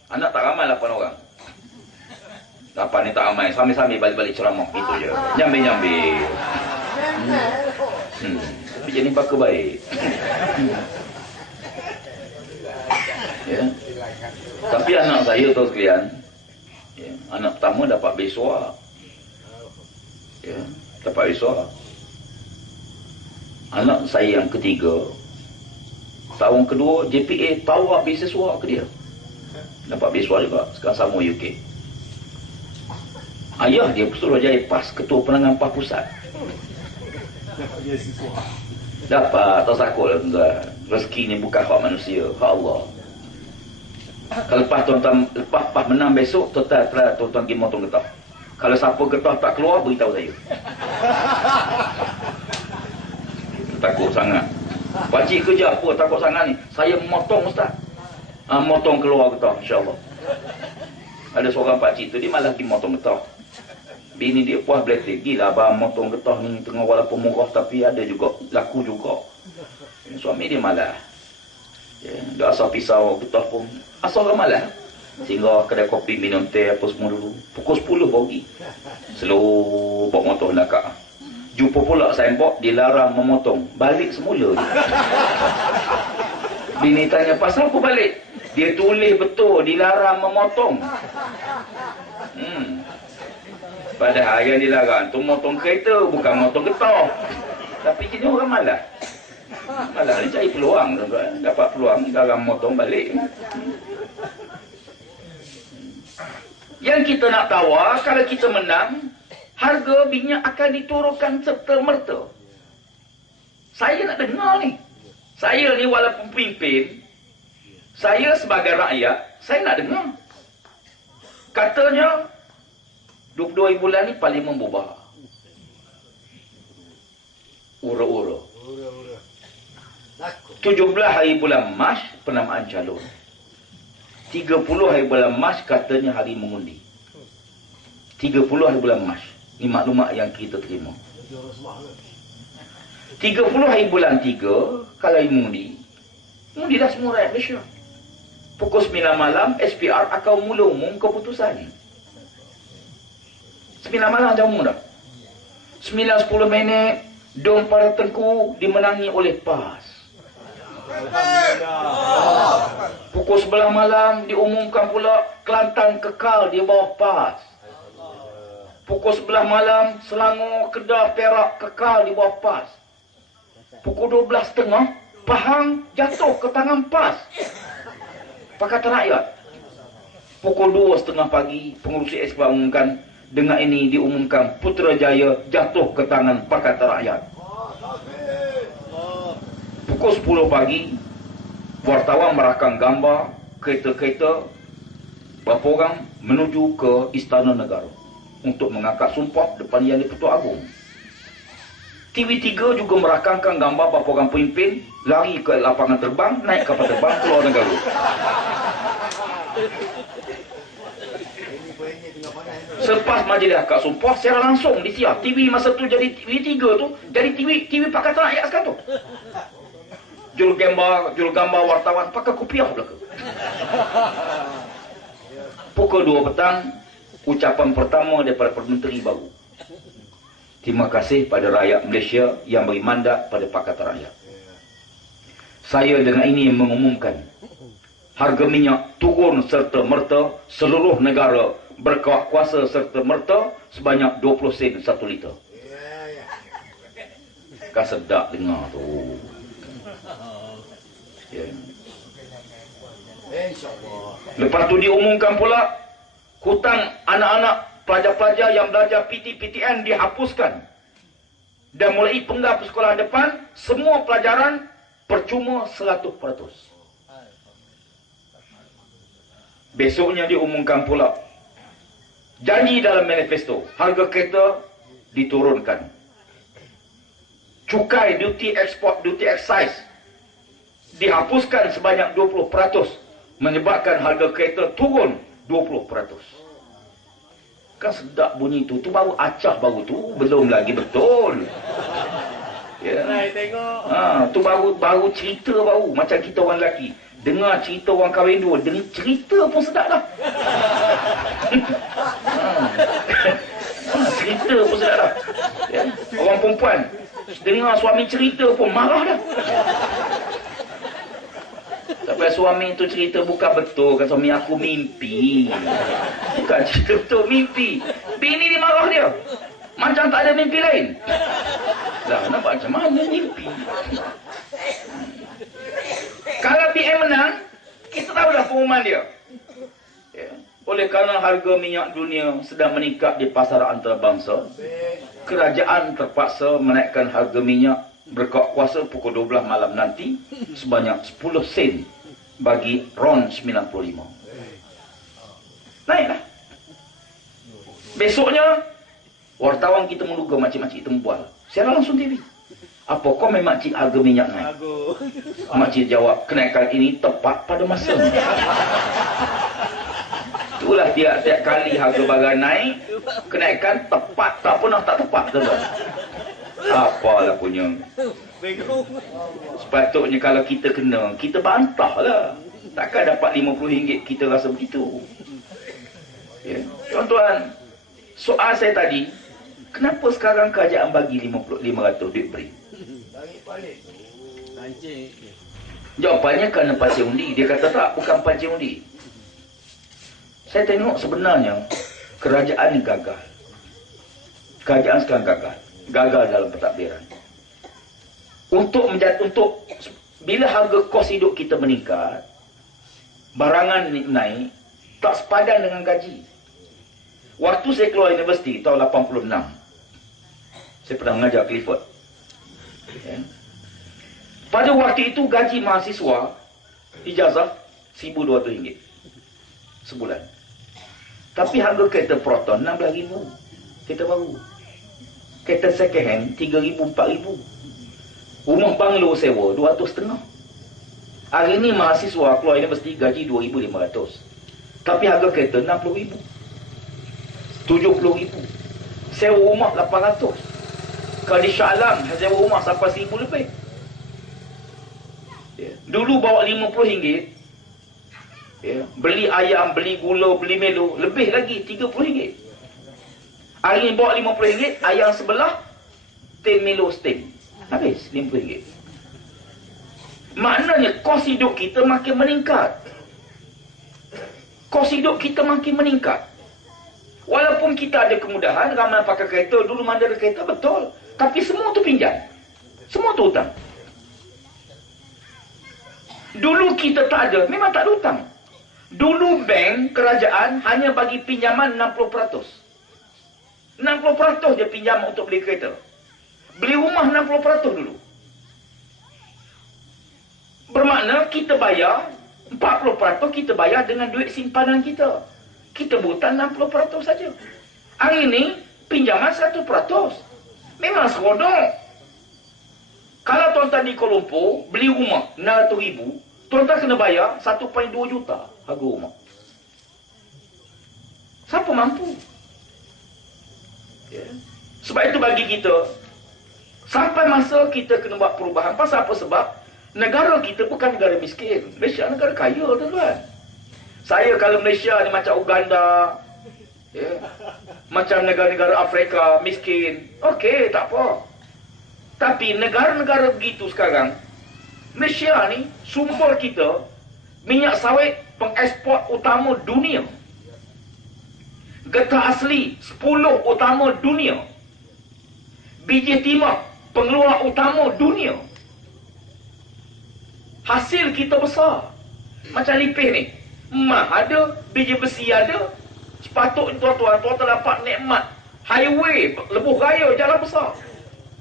Anak tak ramai 8 orang. 8 ni tak ramai. Sambil-sambil balik-balik ceramah. Itu je. Nyambil-nyambil. Tapi jadi baka baik. Ya. Tapi anak saya tu sekalian, ya, anak pertama dapat beasiswa. Ya, dapat beasiswa. Anak saya yang ketiga, tahun kedua JPA tawar beasiswa ke dia. Dapat beasiswa juga. Sekarang sama UK. Ayah dia Suruhanjaya PAS, ketua penangan PAS pusat. Dapat, tak sakut lah tuan-tuan. Rezeki ni bukan hak manusia, hak Allah. Kalau lepas tuan-tuan, lepas PAS menang besok, tuan-tuan pergi motong getah. Kalau siapa getah tak keluar, beritahu saya. Takut sangat. Pakcik kerja apa takut sangat ni? Saya motong Ustaz. Motong keluar getah, insyaAllah. Ada seorang pakcik tu, dia malah pergi motong getah. Bini dia puas beletik. Gila abang motong getah ni tengah walaupun murah, tapi ada juga, laku juga. Suami dia malah. Ya, dia asal pisau getah pun. Asal orang malah. Sehingga kedai kopi minum teh apa semua dulu. Pukul 10 pagi. Slow bawa motor nakak. Jumpa pula signboard dilarang memotong. Balik semula je. Bini tanya, pasal apa balik? Dia tulis betul dilarang memotong. Padahal yang dilarang tu motong kereta, bukan motong getah. Tapi jenis orang malah. Malah dia cari peluang. Dapat peluang, dilarang memotong balik. Yang kita nak tawar, kalau kita menang, harga minyak akan diturunkan serta-merta. Saya nak dengar ni. Saya ni walaupun pemimpin, saya sebagai rakyat, saya nak dengar. Katanya, 22 bulan ni paling membubah. Ura-ura. 17 hari bulan Mac, penamaan calon. 30 hari bulan Mac, katanya hari mengundi. 30 hari bulan Mac. Ini maklumat yang kita terima. 30 hari bulan 3, kalau mundi dah semua rakyat Malaysia. Pukul 9 malam, SPR akan mula umum keputusan. 9 malam dah umum dah. 9-10 minit, Dom para tengku dimenangi oleh PAS. Pukul 11 malam diumumkan pula Kelantan kekal di bawah PAS. Pukul 11 malam Selangor, Kedah, Perak kekal di bawah PAS. Pukul 12.30 Pahang jatuh ke tangan PAS, Pakatan Rakyat. Pukul 2.30 pagi pengurusi SPR umumkan, dengan ini diumumkan Putrajaya jatuh ke tangan Pakatan Rakyat. Pukul 10 pagi wartawan merakam gambar kereta-kereta berapa orang menuju ke Istana Negara untuk mengangkat sumpah depan Yang di-Pertuan Agong. TV3 juga merakamkan gambar berapa orang pemimpin lari ke lapangan terbang, naik kapal terbang keluar negara. Selepas majlis akad sumpah, secara langsung disiar. TV masa tu jadi TV3 tu, jadi TV Pakatan Rakyat sekarang tu. Jurugambar wartawan pakai kopiah belaka. Pukul 2 petang, ucapan pertama daripada Perdana Menteri baru. Terima kasih pada rakyat Malaysia yang beri mandat pada Pakatan Rakyat. Saya dengan ini mengumumkan harga minyak turun serta merta, seluruh negara berkuasa serta merta sebanyak 20 sen 1 liter. Kan sedap dengar tu. Ya. Lepas tu diumumkan pula hutang anak-anak pelajar-pelajar yang belajar PT-PTN dihapuskan. Dan mulai penggal sekolah depan, semua pelajaran percuma 100%. Besoknya diumumkan pula janji dalam manifesto, harga kereta diturunkan. Cukai duty export, duty excise dihapuskan sebanyak 20%, menyebabkan harga kereta turun 20%. Kan sedap bunyi tu. Tu baru acah baru tu. Belum lagi betul. Ya. Tu baru cerita baru. Macam kita orang lelaki. Dengar cerita orang kahwin dua. Dengar cerita pun sedap dah. Cerita pun sedap dah. Ya. Orang perempuan. Dengar suami cerita pun marah dah. Sampai suami tu cerita bukan betul. Kan suami aku mimpi. Bukan cerita betul, mimpi. Bini dia marah dia. Macam tak ada mimpi lain. Dah nampak macam mana mimpi. Kalau PM menang, kita tahu dah pengumuman dia. Ya. Oleh kerana harga minyak dunia sedang meningkat di pasar antarabangsa, kerajaan terpaksa menaikkan harga minyak berkuat kuasa pukul 12 malam nanti sebanyak 10 sen bagi RON 95. Naiklah. Besoknya wartawan kita menduga makcik-makcik kita membual secara langsung TV. Apa komen makcik harga minyak naik? Makcik jawab, kenaikan ini tepat pada masanya. Itulah tiap-tiap kali harga barang naik, kenaikan tepat tak pernah tak tepat, tuan-tuan. Apalah punya. Sepatutnya kalau kita kena, kita bantah lah. Takkan dapat RM50 kita rasa begitu. Ya. Tuan-tuan, soal saya tadi, kenapa sekarang kerajaan bagi 500 duit beri? Jawapannya kerana pancing undi. Dia kata tak, bukan pancing undi. Saya tengok sebenarnya kerajaan ni gagal. Kerajaan sekarang gagal. Gagal dalam pentadbiran. Untuk bila harga kos hidup kita meningkat, barangan naik, tak sepadan dengan gaji. Waktu saya keluar universiti tahun 86, saya pernah mengajar Clifford. Ya. Pada waktu itu gaji mahasiswa ijazah RM1,200 sebulan. Tapi harga kereta Proton RM16,000. Kereta baru. Kereta second hand RM3,000, RM4,000. Rumah banglo sewa RM200,500. Hari ini mahasiswa keluar universiti gaji RM2,500. Tapi harga kereta RM60,000, RM70,000. sewa rumah 800. Kalau di Shah Alam sewa rumah sampai 1000 lebih. Ya. Dulu bawa RM50. Ya. Beli ayam, beli gula, beli melo, lebih lagi RM30. Hari ni bawa RM50, ayam sebelah, tin melo steam. Habis RM50. Maknanya kos hidup kita makin meningkat. Kos hidup kita makin meningkat. Walaupun kita ada kemudahan, ramai pakai kereta, dulu mana ada kereta, betul. Tapi semua tu pinjam. Semua tu hutang. Dulu kita tak ada, memang tak ada hutang. Dulu bank, kerajaan hanya bagi pinjaman 60%. 60% je pinjam untuk beli kereta. Beli rumah 60% dulu. Bermakna kita bayar 40% kita bayar dengan duit simpanan kita. Kita berhutang 60% saja. Hari ini pinjaman 100%. Memang seronok. Kalau tuan-tuan di Kuala Lumpur beli rumah 600,000, tuan-tuan kena bayar 1.2 juta harga rumah. Siapa mampu? Ya. Sebab itu bagi kita, sampai masa kita kena buat perubahan. Pasal apa sebab? Negara kita bukan negara miskin. Malaysia negara kaya, tuan-tuan. Saya kalau Malaysia ni macam Uganda, ya, macam negara-negara Afrika miskin, okey, tak apa. Tapi negara-negara begitu sekarang, Malaysia ni sumber kita minyak sawit pengeksport utama dunia. Getah asli 10 utama dunia. Biji timah pengeluar utama dunia. Hasil kita besar. Macam lipih ni, emas ada, biji besi ada. Sepatutnya tuan-tuan dapat nikmat highway lebuh raya jalan besar.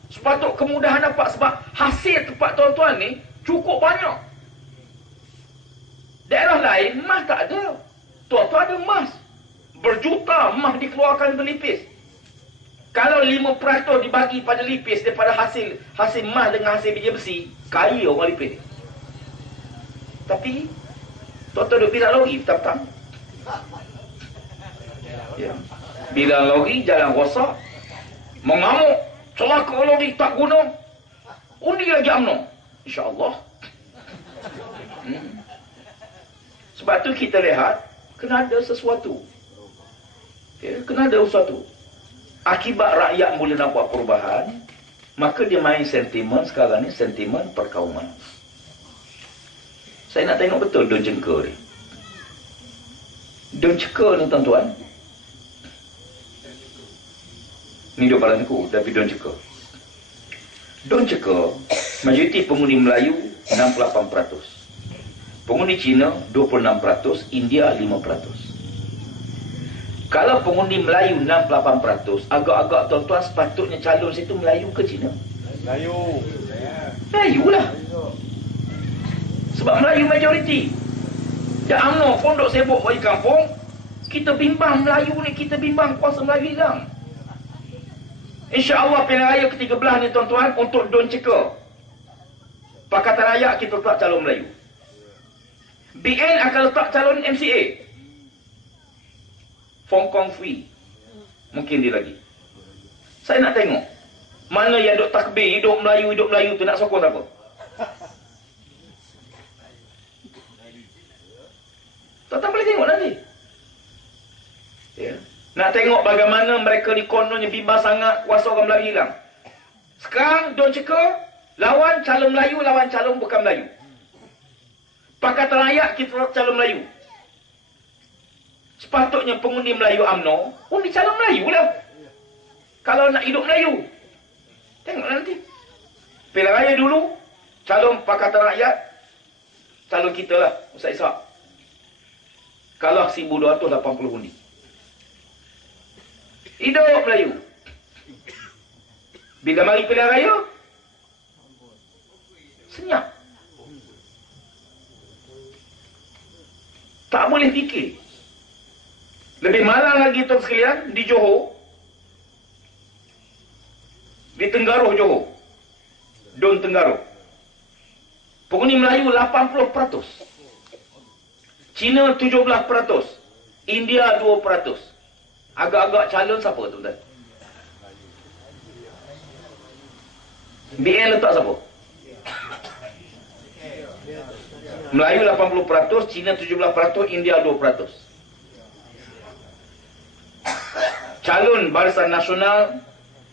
Sepatut kemudahan dapat sebab hasil tempat tuan-tuan ni cukup banyak. Daerah lain emas tak ada. Tuan-tuan ada emas. Berjuta emas dikeluarkan berlipis. Kalau 5% dibagi pada lipis daripada hasil emas dengan hasil biji besi, kaya orang lipis ni. Tapi tuan-tuan duk bilang lori petang-petang. Ya. Bilang lori jalan rosak, mengamuk, celaka lori tak guna, undi lagi UMNO, insya-Allah. Sebab tu kita lihat kena ada sesuatu. Ya, kena ada sesuatu. Akibat rakyat mula nampak perubahan, maka dia main sentimen sekarang ni, sentimen perkauman. Saya nak tengok betul Don Cengker ni. Don Cengker ni tuan-tuan, ni dua parangku, tapi Don Cengker. Don Cengker, majoriti pengundi Melayu 68%. Pengundi Cina 26%, India 5%. Kalau pengundi Melayu 68%, agak-agak tuan-tuan sepatutnya calon situ Melayu ke Cina? Melayu. Melayu lah. Sebab Melayu majoriti. Dan UMNO pun duk sibuk bagi kampung. Kita bimbang Melayu ni, kita bimbang kuasa Melayu hilang. InsyaAllah pilihan raya ke-13 ni tuan-tuan, untuk Don Cengker, Pakatan Rakyat kita letak calon Melayu. BN akan letak calon MCA. Hong Kong free. Mungkin dia lagi. Saya nak tengok mana yang duk takbir hidup Melayu tu nak sokong apa? Tuan-tuan boleh tengok nanti. Ya. Nak tengok bagaimana mereka ni kononnya bimbang sangat kuasa orang Melayu hilang. Sekarang Don Cengker lawan calon Melayu, lawan calon bukan Melayu. Pakatan Rakyat kita calon Melayu. Sepatutnya pengundi Melayu UMNO, undi calon Melayu lah. Kalau nak hidup Melayu. Tengok nanti. Pilihan raya dulu, calon Pakatan Rakyat, calon kita lah, Ustaz Ishak. Kalah 1,280 undi. Hidup Melayu. Bila mari pilihan raya, senyap. Tak boleh fikir. Lebih malang lagi tuan sekalian, di Johor, di Tenggaruh Johor, Don Tenggaruh, penghuni Melayu 80%, Cina 17%, India 2%. Agak-agak calon siapa tuan-tuan? BN letak siapa? Melayu 80%, Cina 17%, India 2%. Calon Barisan Nasional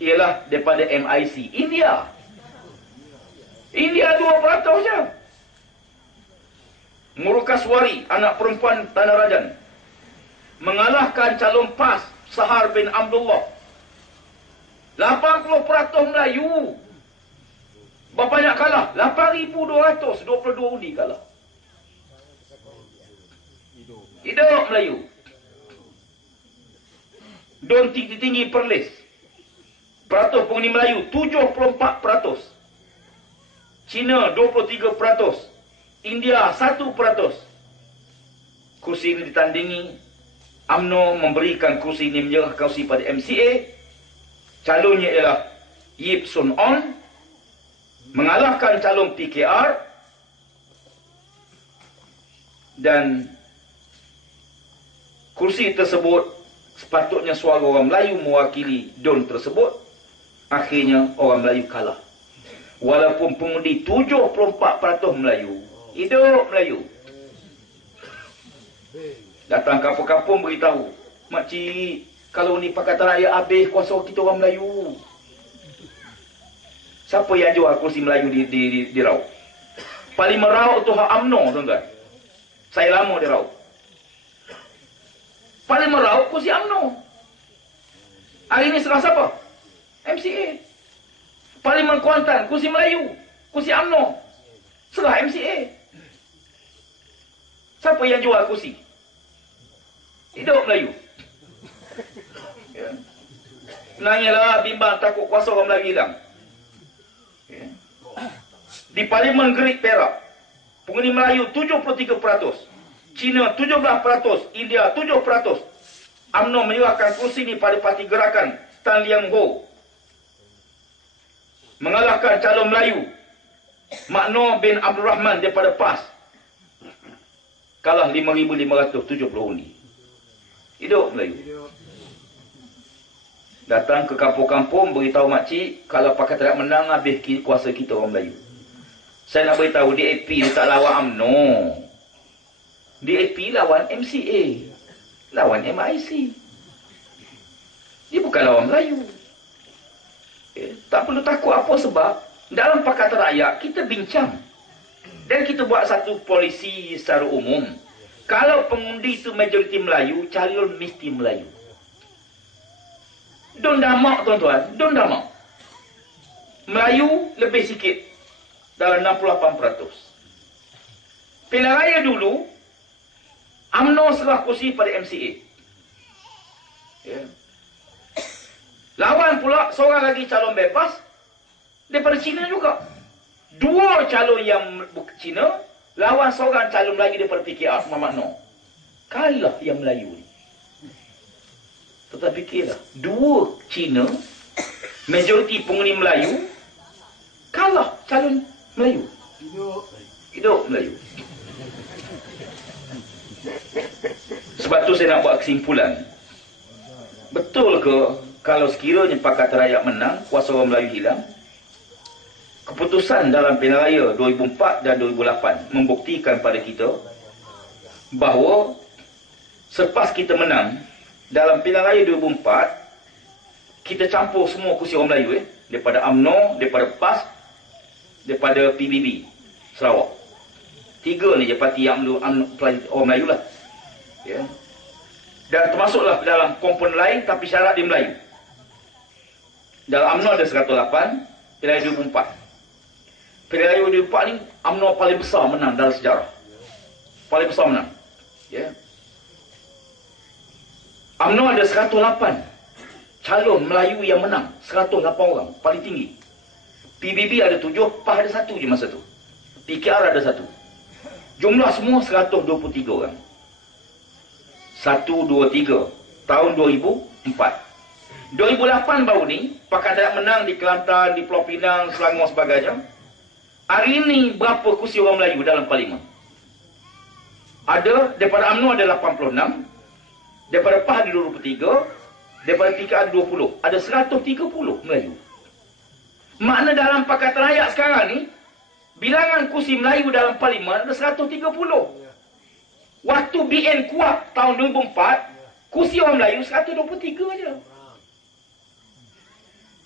ialah daripada MIC. India 2% saja. Murukaswari, anak perempuan Tanah Rajan, mengalahkan calon PAS Sahar bin Abdullah. 80% Melayu. Berapa banyak kalah? 8,222 undi kalah. Hidup Melayu. Don tinggi-tinggi Perlis. Peratus penghuni Melayu 74%. Cina 23%. India 1%. Kursi ini ditandingi. UMNO memberikan kursi ini, menyerahkan kursi pada MCA. Calonnya ialah Yip Sun On. Mengalahkan calon PKR. Dan kursi tersebut sepatutnya suara orang Melayu mewakili Don tersebut. Akhirnya orang Melayu kalah. Walaupun pengundi 74% Melayu. Hidup Melayu. Datang kampung-kampung beritahu, makcik, kalau ni Pakatan Rakyat habis kuasa kita orang Melayu. Siapa yang jual kursi Melayu di Raub? Parlimen Raub tu hak UMNO, tuan-tuan. Saya lama di Raub. Parlimen Raub kursi UMNO. Hari ini serah siapa? MCA. Parlimen Kuantan kursi Melayu, kursi UMNO. Serah MCA. Siapa yang jual kursi? Hidup Melayu. Ya. Nangilah bimbang takut kuasa orang Melayu hilang. Ya. Di Parlimen Great Perak, penghuni Melayu 73%, Cina 17%, India 7%. UMNO menyerahkan kursi ini pada parti gerakan Tan Liang Ho. Mengalahkan calon Melayu Makno bin Abdul Rahman daripada PAS. Kalah 5,570 undi. Hidup Melayu. Datang ke kampung-kampung beritahu makcik, kalau Pakatan Rakyat menang habis kuasa kita orang Melayu. Saya nak beritahu DAP tak lawan UMNO. DAP lawan MCA. Lawan MIC. Dia bukan lawan Melayu. Tak perlu takut apa sebab dalam Pakatan Rakyat kita bincang. Dan kita buat satu polisi secara umum. Kalau pengundi itu majoriti Melayu, calon mesti Melayu. Don damak tuan-tuan, don damak. Melayu lebih sikit, dalam 68%. Pilihan raya dulu, UMNO serah kursi pada MCA. Ya. Lawan pula seorang lagi calon bebas daripada Cina juga. Dua calon yang Cina lawan seorang calon Melayu daripada PKR, Muhammad Noor. Kalah yang Melayu ni. Tetapi fikirlah, dua Cina, majoriti penghuni Melayu, kalah calon Melayu. Hidup Melayu. Sebab tu saya nak buat kesimpulan. Betul ke kalau sekiranya Pakatan Rakyat menang, kuasa orang Melayu hilang? Keputusan dalam pilihan raya 2004 dan 2008 membuktikan pada kita bahawa selepas kita menang dalam pilihan raya 2004, kita campur semua kursi orang Melayu, daripada UMNO, daripada PAS, daripada PBB Sarawak. Tiga ni je parti yang orang Melayu lah. Ya. Dan termasuklah dalam komponen lain tapi syarat dia Melayu. Dalam UMNO ada 108, pilihan raya 2004. Pilihan raya 2004 ni UMNO paling besar menang dalam sejarah. Paling besar menang. Ya. UMNO ada 108 calon Melayu yang menang. 108 orang, paling tinggi. PBB ada 7, PAS ada 1 je masa tu. PKR ada 1. Jumlah semua 123 orang. 1, 2, 3. Tahun 2004. 2008 baru ni, Pakatan Rakyat menang di Kelantan, di Pulau Pinang, Selangor sebagainya. Hari ini berapa kursi orang Melayu dalam parlimen? Ada, daripada UMNO ada 86. Daripada PAS ada 23. Daripada PKR ada 20. Ada 130 Melayu. Makna dalam Pakatan Rakyat sekarang ni, bilangan kursi Melayu dalam Parlimen ada 130. Waktu BN kuat tahun 2004, kursi orang Melayu 123 aja.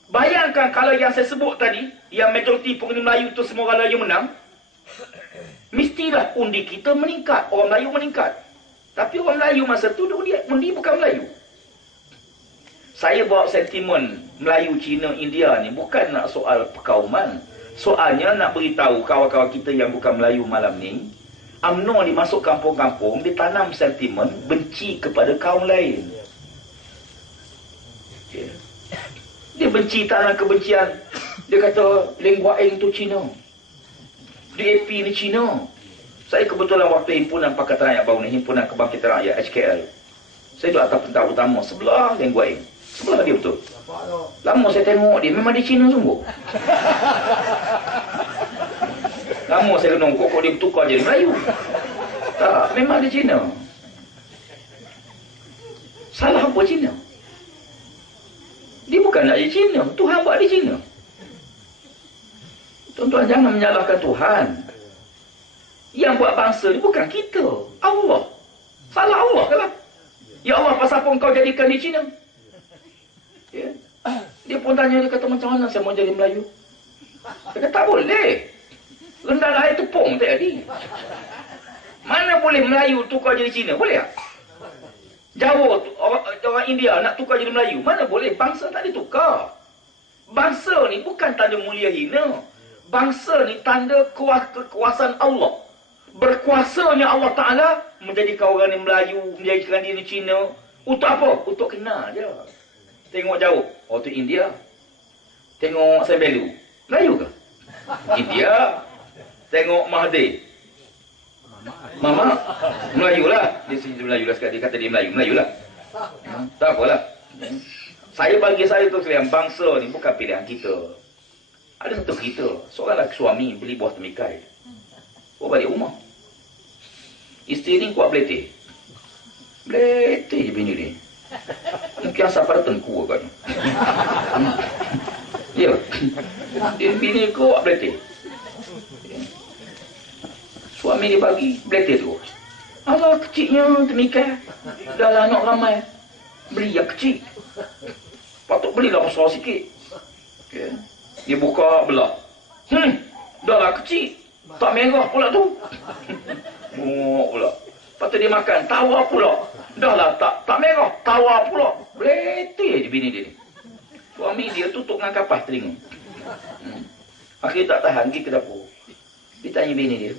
Bayangkan kalau yang saya sebut tadi, yang majoriti penghuni Melayu tu semua orang Melayu menang, mestilah undi kita meningkat, orang Melayu meningkat. Tapi orang Melayu masa tu undi bukan Melayu. Saya bawa sentimen Melayu, Cina, India ni bukan nak soal perkauman. Soalnya nak beritahu kawan-kawan kita yang bukan Melayu malam ni, UMNO ni masuk kampung-kampung, dia tanam sentimen benci kepada kaum lain. Okay. Dia benci, tanam kebencian. Dia kata Leng Waeng tu Cina, DAP ni Cina. Saya kebetulan waktu himpunan Pakatan Rakyat baru ni, Himpunan Kebangkitan Rakyat HKL, saya duduk atas pentad utama sebelah Leng Waeng. Sebelah dia betul. Lama saya tengok dia, memang dia Cina sungguh. Lama saya renung, kok dia bertukar jadi Melayu. Tak, memang dia Cina. Salah apa Cina? Dia bukan nak jadi Cina, Tuhan buat dia Cina. Tuan-tuan jangan menyalahkan Tuhan. Yang buat bangsa ni bukan kita, Allah. Salah Allah lah. Ya Allah, pasal apa engkau jadikan dia Cina? Ya. Dia pun tanya, dia kata macam mana saya mau jadi Melayu? Dia kata tak boleh. Rendah air tepung tak jadi. Mana boleh Melayu tukar jadi Cina? Boleh tak? Jawa, orang India nak tukar jadi Melayu. Mana boleh? Bangsa tak ditukar. Bangsa ni bukan tanda mulia hina. Bangsa ni tanda kekuasaan Allah. Berkuasanya Allah Ta'ala menjadikan orang ni Melayu, menjadikan dia ni Cina. Untuk apa? Untuk kenal je. Tengok jauh, oh tu India. Tengok Sembelu, Melayu ke? India. Tengok Mahathir, Mama, Melayu lah. Dia sini Melayu lah sekali. Dia kata dia Melayu lah. Tak apalah. Bagi saya tu sekalian, bangsa ni bukan pilihan kita. Ada satu kita, seorang lelaki suami beli buah temikai. Bawa balik rumah. Isteri ni kuat beletih. Beletih je bini dia. Mungkin asal pada tengku agaknya. Ya. Dia bini kuat beletih. Suami dia bagi beletih tu. Alah kecilnya temikai. Dah lah anak ramai. Beli yang kecil. Patut belilah besar sikit. Okay. Dia buka belah. Dah lah kecil. Tak merah pula tu. Oh pula. Lepas tu dia makan. Tawa pula. Dah lah tak merah. Tawa pula. Beletih je bini dia ni. Suami dia tutup dengan kapas telinga. Akhirnya tak tahan. Pergi ke dapur. Dia tanya bini dia.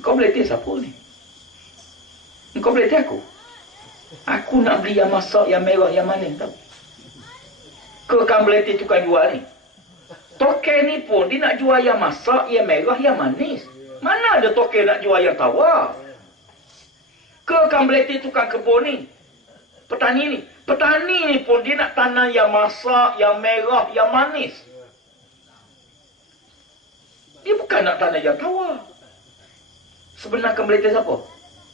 Kau beletih siapa ni? Kau beletih aku? Aku nak beli yang masak, yang merah, yang manis tau. Kau kan beletih tukang jual ni? Tokai ni pun dia nak jual yang masak, yang merah, yang manis. Mana ada tokai nak jual yang tawar? Kau kan beletih tukang kebun ni? Petani ni? Petani ni pun dia nak tanam yang masak, yang merah, yang manis. Dia bukan nak tanam yang tawar. Sebenarnya kembali siapa?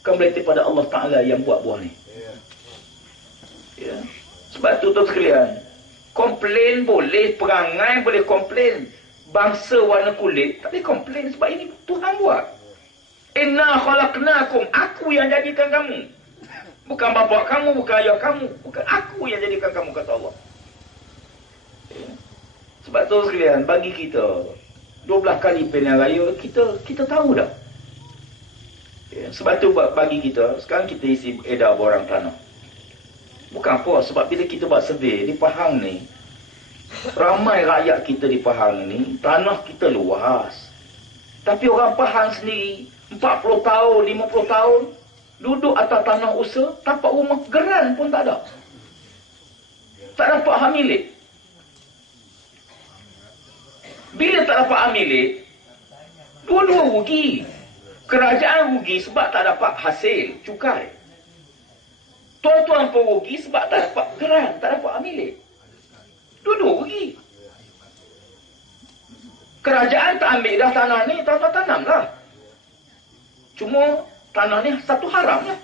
Kembali pada Allah Ta'ala yang buat buah ni. Ya. Sebab tu sekalian, komplain boleh, perangai boleh komplain. Bangsa warna kulit tak boleh komplain sebab ini Tuhan buat. Inna khalaqnakum, aku yang jadikan kamu. Bukan bapa kamu, bukan ayah kamu, bukan aku yang jadikan kamu, kata Allah. Ya. Sebab tu sekalian, bagi kita 12 kali pilihan raya, kita tahu dah. Ya, sebab tu bagi kita, sekarang kita isi edar borang tanah. Bukan apa, sebab bila kita buat survey di Pahang ni, ramai rakyat kita di Pahang ni, tanah kita luas. Tapi orang Pahang sendiri, 40 tahun, 50 tahun, duduk atas tanah usaha, tapak rumah geran pun tak ada. Tak dapat hak milik. Bila tak dapat hak milik, dua-dua rugi. Kerajaan rugi sebab tak dapat hasil cukai. Tuan-tuan pun rugi sebab tak dapat geran, tak dapat milik. Dua-dua rugi. Kerajaan tak ambil dah tanah ni, tuan-tuan tanamlah. Cuma tanah ni satu haram lah.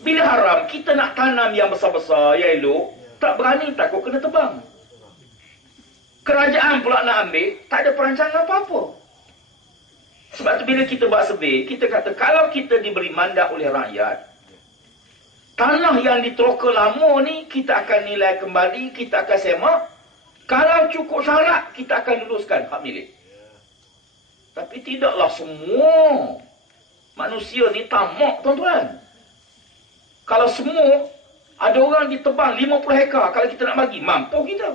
Bila haram, kita nak tanam yang besar-besar, yang elok, tak berani, takut kena tebang. Kerajaan pula nak ambil, tak ada perancangan apa-apa. Sebab tu bila kita buat survey, kita kata kalau kita diberi mandat oleh rakyat, tanah yang diteroka lama ni kita akan nilai kembali, kita akan semak. Kalau cukup syarat, kita akan luluskan hak milik. Tapi tidaklah semua manusia ni tamak, tuan-tuan. Kalau semua, ada orang ditebang 50 hektar, kalau kita nak bagi, mampu kita.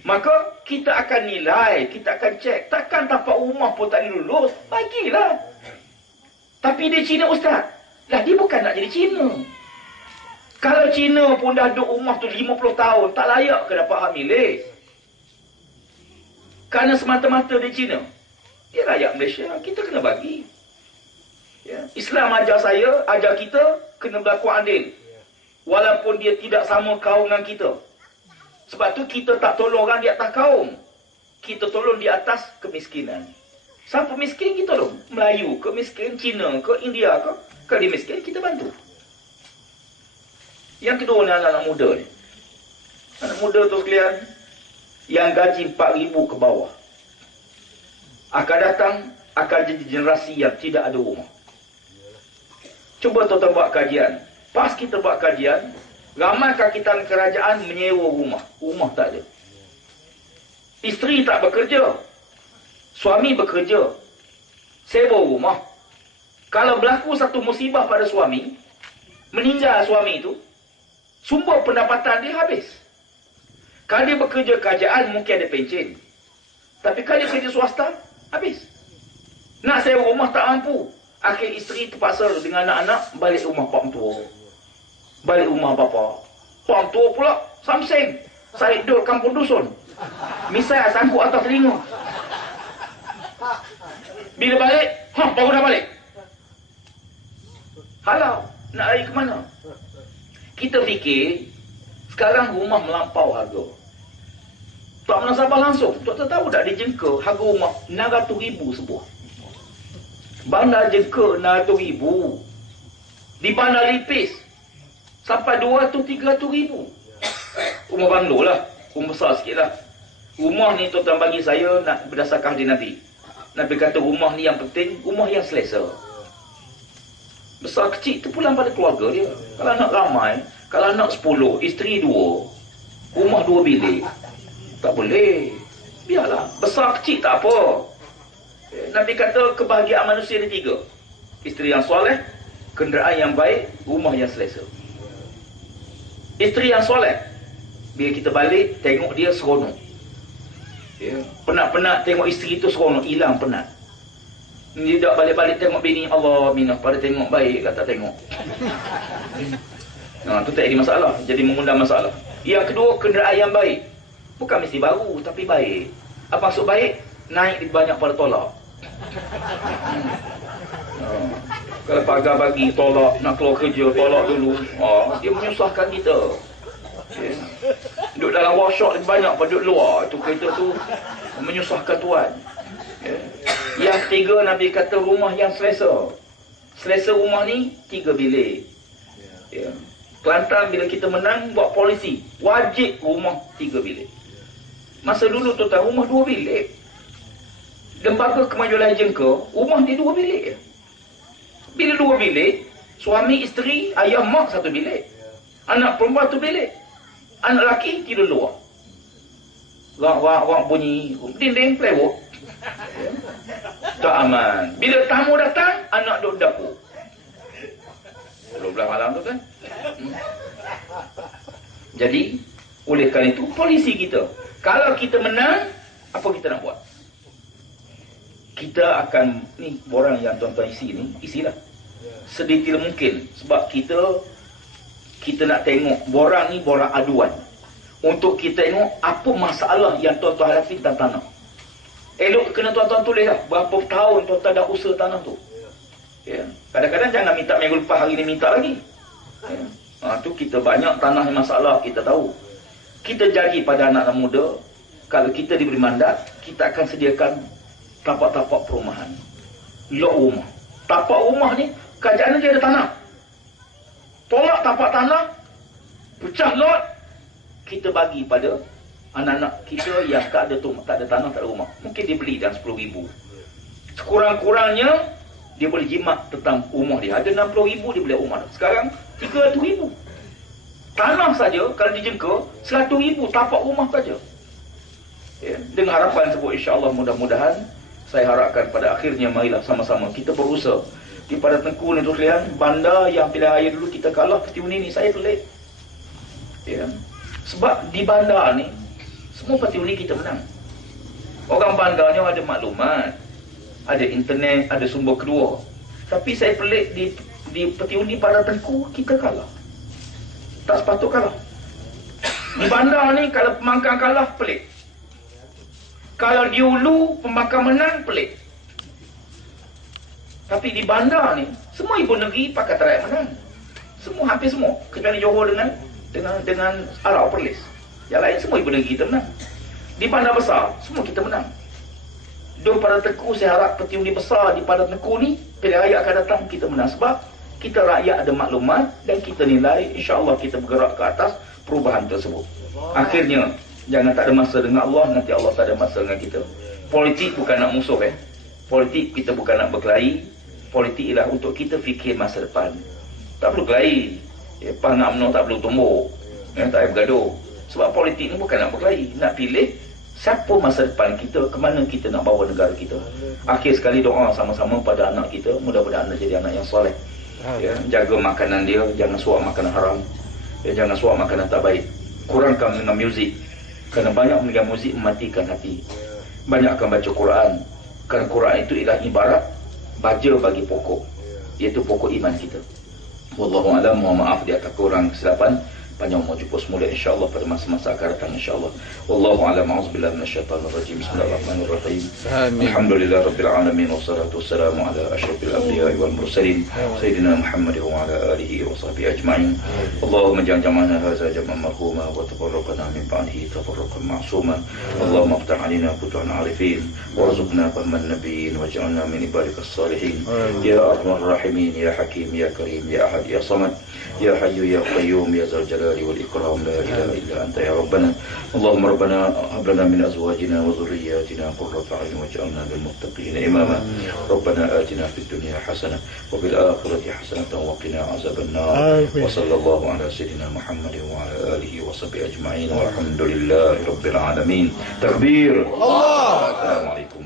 Maka kita akan nilai, kita akan cek. Takkan tapak rumah pun tak lulus, bagilah. Tapi dia Cina, Ustaz. Lah dia bukan nak jadi Cina. Kalau Cina pun dah duduk rumah tu 50 tahun, tak layak ke dapat hak milik? Kerana semata-mata dia Cina. Dia rakyat Malaysia, kita kena bagi. Ya. Islam ajar saya, ajar kita, kena berlaku adil. Walaupun dia tidak sama kaum dengan kita. Sebab tu kita tak tolong orang di atas kaum. Kita tolong di atas kemiskinan. Siapa miskin, kita tolong. Melayu ke miskin, Cina ke, India ke. Kalau dia miskin, kita bantu. Yang kedua ni anak-anak muda ni. Anak muda tu sekalian, yang gaji 4,000 ke bawah, akan datang, akan jadi generasi yang tidak ada rumah. Cuba tuan-tuan buat kajian. Pas kita buat kajian, ramai kakitan kerajaan menyewa rumah. Rumah tak ada. Isteri tak bekerja. Suami bekerja. Sewa rumah. Kalau berlaku satu musibah pada suami, meninggal suami itu, sumber pendapatan dia habis. Kalau dia bekerja kerajaan, mungkin ada pencen. Tapi kalau dia kerja swasta, habis. Nak sewa rumah tak mampu. Akhir isteri terpaksa dengan anak-anak balik rumah pak mentua. Balik rumah bapa. Pak mentua pula samseng. Saya duduk kampung dusun. Misal sangkut atas telinga. Bila balik, baru dah balik. Halau, nak lari ke mana? Kita fikir, sekarang rumah melampau harga. Tak menasabah langsung. Tak tahu tak dia jengka harga rumah 600,000 sebuah. Bandar jengka 600,000. Di Bandar Lipis sampai 200-300,000. Rumah banglo lah. Rumah besar sikit lah. Rumah ni tuan-tuan bagi saya nak berdasarkan hadis Nabi. Nabi kata rumah ni yang penting, rumah yang selesa. Besar kecil tu pulang pada keluarga dia. Kalau nak ramai, kalau nak 10, isteri 2, rumah 2 bilik, tak boleh. Biarlah. Besar kecil tak apa. Nabi kata kebahagiaan manusia ni 3. Isteri yang soleh, kenderaan yang baik, rumah yang selesa. Isteri yang soleh, bila kita balik, tengok dia seronok. Ya. Penat-penat tengok isteri tu seronok, hilang penat. Dia tak balik-balik tengok bini, Allah minah, pada tengok baik kata tengok. Tu tak jadi masalah, jadi mengundang masalah. Yang kedua, kenderaan yang baik. Bukan mesti baru, tapi baik. Apa maksud baik? Naik banyak pada tolak. Kalau pagar bagi tolak, nak keluar kerja, tolak dulu. Dia menyusahkan kita. Duduk dalam workshop lebih banyak pada duduk luar. Itu kereta tu menyusahkan tuan. Yang ketiga, Nabi kata rumah yang selesa. Selesa rumah ni 3 bilik. Kelantan bila kita menang buat polisi, wajib rumah 3 bilik. Masa dulu tuan-tuan, rumah 2 bilik. Lembaga Kemajuan Jengka, rumah dia 2 bilik. Bila 2 bilik, suami, isteri, ayah, mak 1 bilik. Anak perempuan 1 bilik. Anak lelaki tidur luar. Rak bunyi, dinding plywood. Tak aman. Bila tamu datang, anak duduk dapur. 12 malam tu kan. Jadi, oleh kerana itu, polisi kita. Kalau kita menang, apa kita nak buat? Kita akan, ni borang yang tuan-tuan isi ni, isilah. Sedetail mungkin. Sebab kita nak tengok, borang ni borang aduan. Untuk kita tengok apa masalah yang tuan-tuan hadapi tentang tanah. Elok kena tuan-tuan tulis lah. Berapa tahun tuan-tuan dah usaha tanah tu. Ya. Kadang-kadang jangan minta minggu lepas, hari ni minta lagi. Ya. Tu kita banyak tanah yang masalah, kita tahu. Kita janji pada anak-anak muda, kalau kita diberi mandat, kita akan sediakan tapak-tapak perumahan. Lot rumah. Tapak rumah ni, kerajaan dia ada tanah. Tolak tapak tanah, pecah lot, kita bagi pada anak-anak kita yang tak ada tanah, tak ada rumah. Mungkin dia beli dalam 10,000. Sekurang-kurangnya dia boleh jimat tentang rumah dia. Ada 60,000 dia boleh rumah. Sekarang 300,000. Tanah saja kalau dijengka 100,000 tapak rumah saja. Ya, dengan harapan sebut insya-Allah, mudah-mudahan saya harapkan pada akhirnya marilah sama-sama kita berusaha. Di pada Tengku ni sekalian, bandar yang pilihan raya dulu kita kalah Petiuni ni, saya pelik. Ya. Sebab di bandar ni semua Petiuni kita menang. Orang bandarnya ada maklumat, ada internet, ada sumber kedua. Tapi saya pelik di Petiuni pada Tengku kita kalah. Tak sepatut kalah. Di bandar ni kalau pemangkang kalah pelik. Kalau di Hulu pembakar menang pelik. Tapi di bandar ni semua ibu negeri Pakatan Rakyat menang. Semua, hampir semua, kecuali Johor dengan Arau Perlis. Yang lain semua ibu negeri kita menang. Di bandar besar semua kita menang. Di pada Tengku saya harap Petiuni besar di pada Tengku ni pilihan raya akan datang kita menang, sebab kita rakyat ada maklumat dan kita nilai insya-Allah kita bergerak ke atas perubahan tersebut. Akhirnya jangan tak ada masa dengan Allah, nanti Allah tak ada masa dengan kita. Politik bukan nak musuh Politik kita bukan nak berkelahi. Politik ialah untuk kita fikir masa depan. Tak perlu kelahi. Pah nak menang tak perlu tumbuk. Tak payah bergaduh. Sebab politik ni bukan nak berkelahi. Nak pilih siapa masa depan kita, ke mana kita nak bawa negara kita. Akhir sekali doa sama-sama pada anak kita, mudah-mudahan anak jadi anak yang soleh. Ya, jaga makanan dia, jangan suap makanan haram. Ya, jangan suap makanan tak baik. Kurangkan dengan muzik. Kerana banyak mendengar muzik mematikan hati. Banyakkan baca Quran. Kerana Quran itu ialah ibarat baja bagi pokok, iaitu pokok iman kita. Wallahu a'lam. Mohon maaf di atas kurang kesilapan. Panjang umur jumpa semula insya-Allah pada masa-masa akan datang insya-Allah. Wallahu a'lam. A'udzubillahi minasyaitonir rajim. Bismillahirrahmanirrahim. Alhamdulillahirabbil alamin wassalatu wassalamu ala asyrafil anbiya'i wal mursalin sayyidina Muhammad wa ala alihi wa sahbihi ajma'in. Allahumma ja'al jam'ana hadza jam'an marhuma wa tafarraqna min ba'dihi tafarraqan ma'suma. Allahumma iftah 'alaina futuhan 'arifin warzuqna fahman nabiyyin waj'alna min ibadikas salihin. Ya arhamar rahimin, ya hakim, ya karim, ya ahad, ya samad, ya hayyu ya qayyum, ya zal jalali wal ikram, la ilaha illa anta ya rabbana. Allahumma rabbana hab lana min azwajina wa dhurriyyatina qurrata a'yun waj'alna lil muttaqina imama. Rabbana atina fid dunya hasanah wa fil akhirati hasanah wa qina azaban nar. Wa sallallahu ala sayyidina Muhammadin wa ala alihi wa sahbihi ajma'in walhamdulillahi rabbil alamin. Takbir. Allah. Assalamualaikum.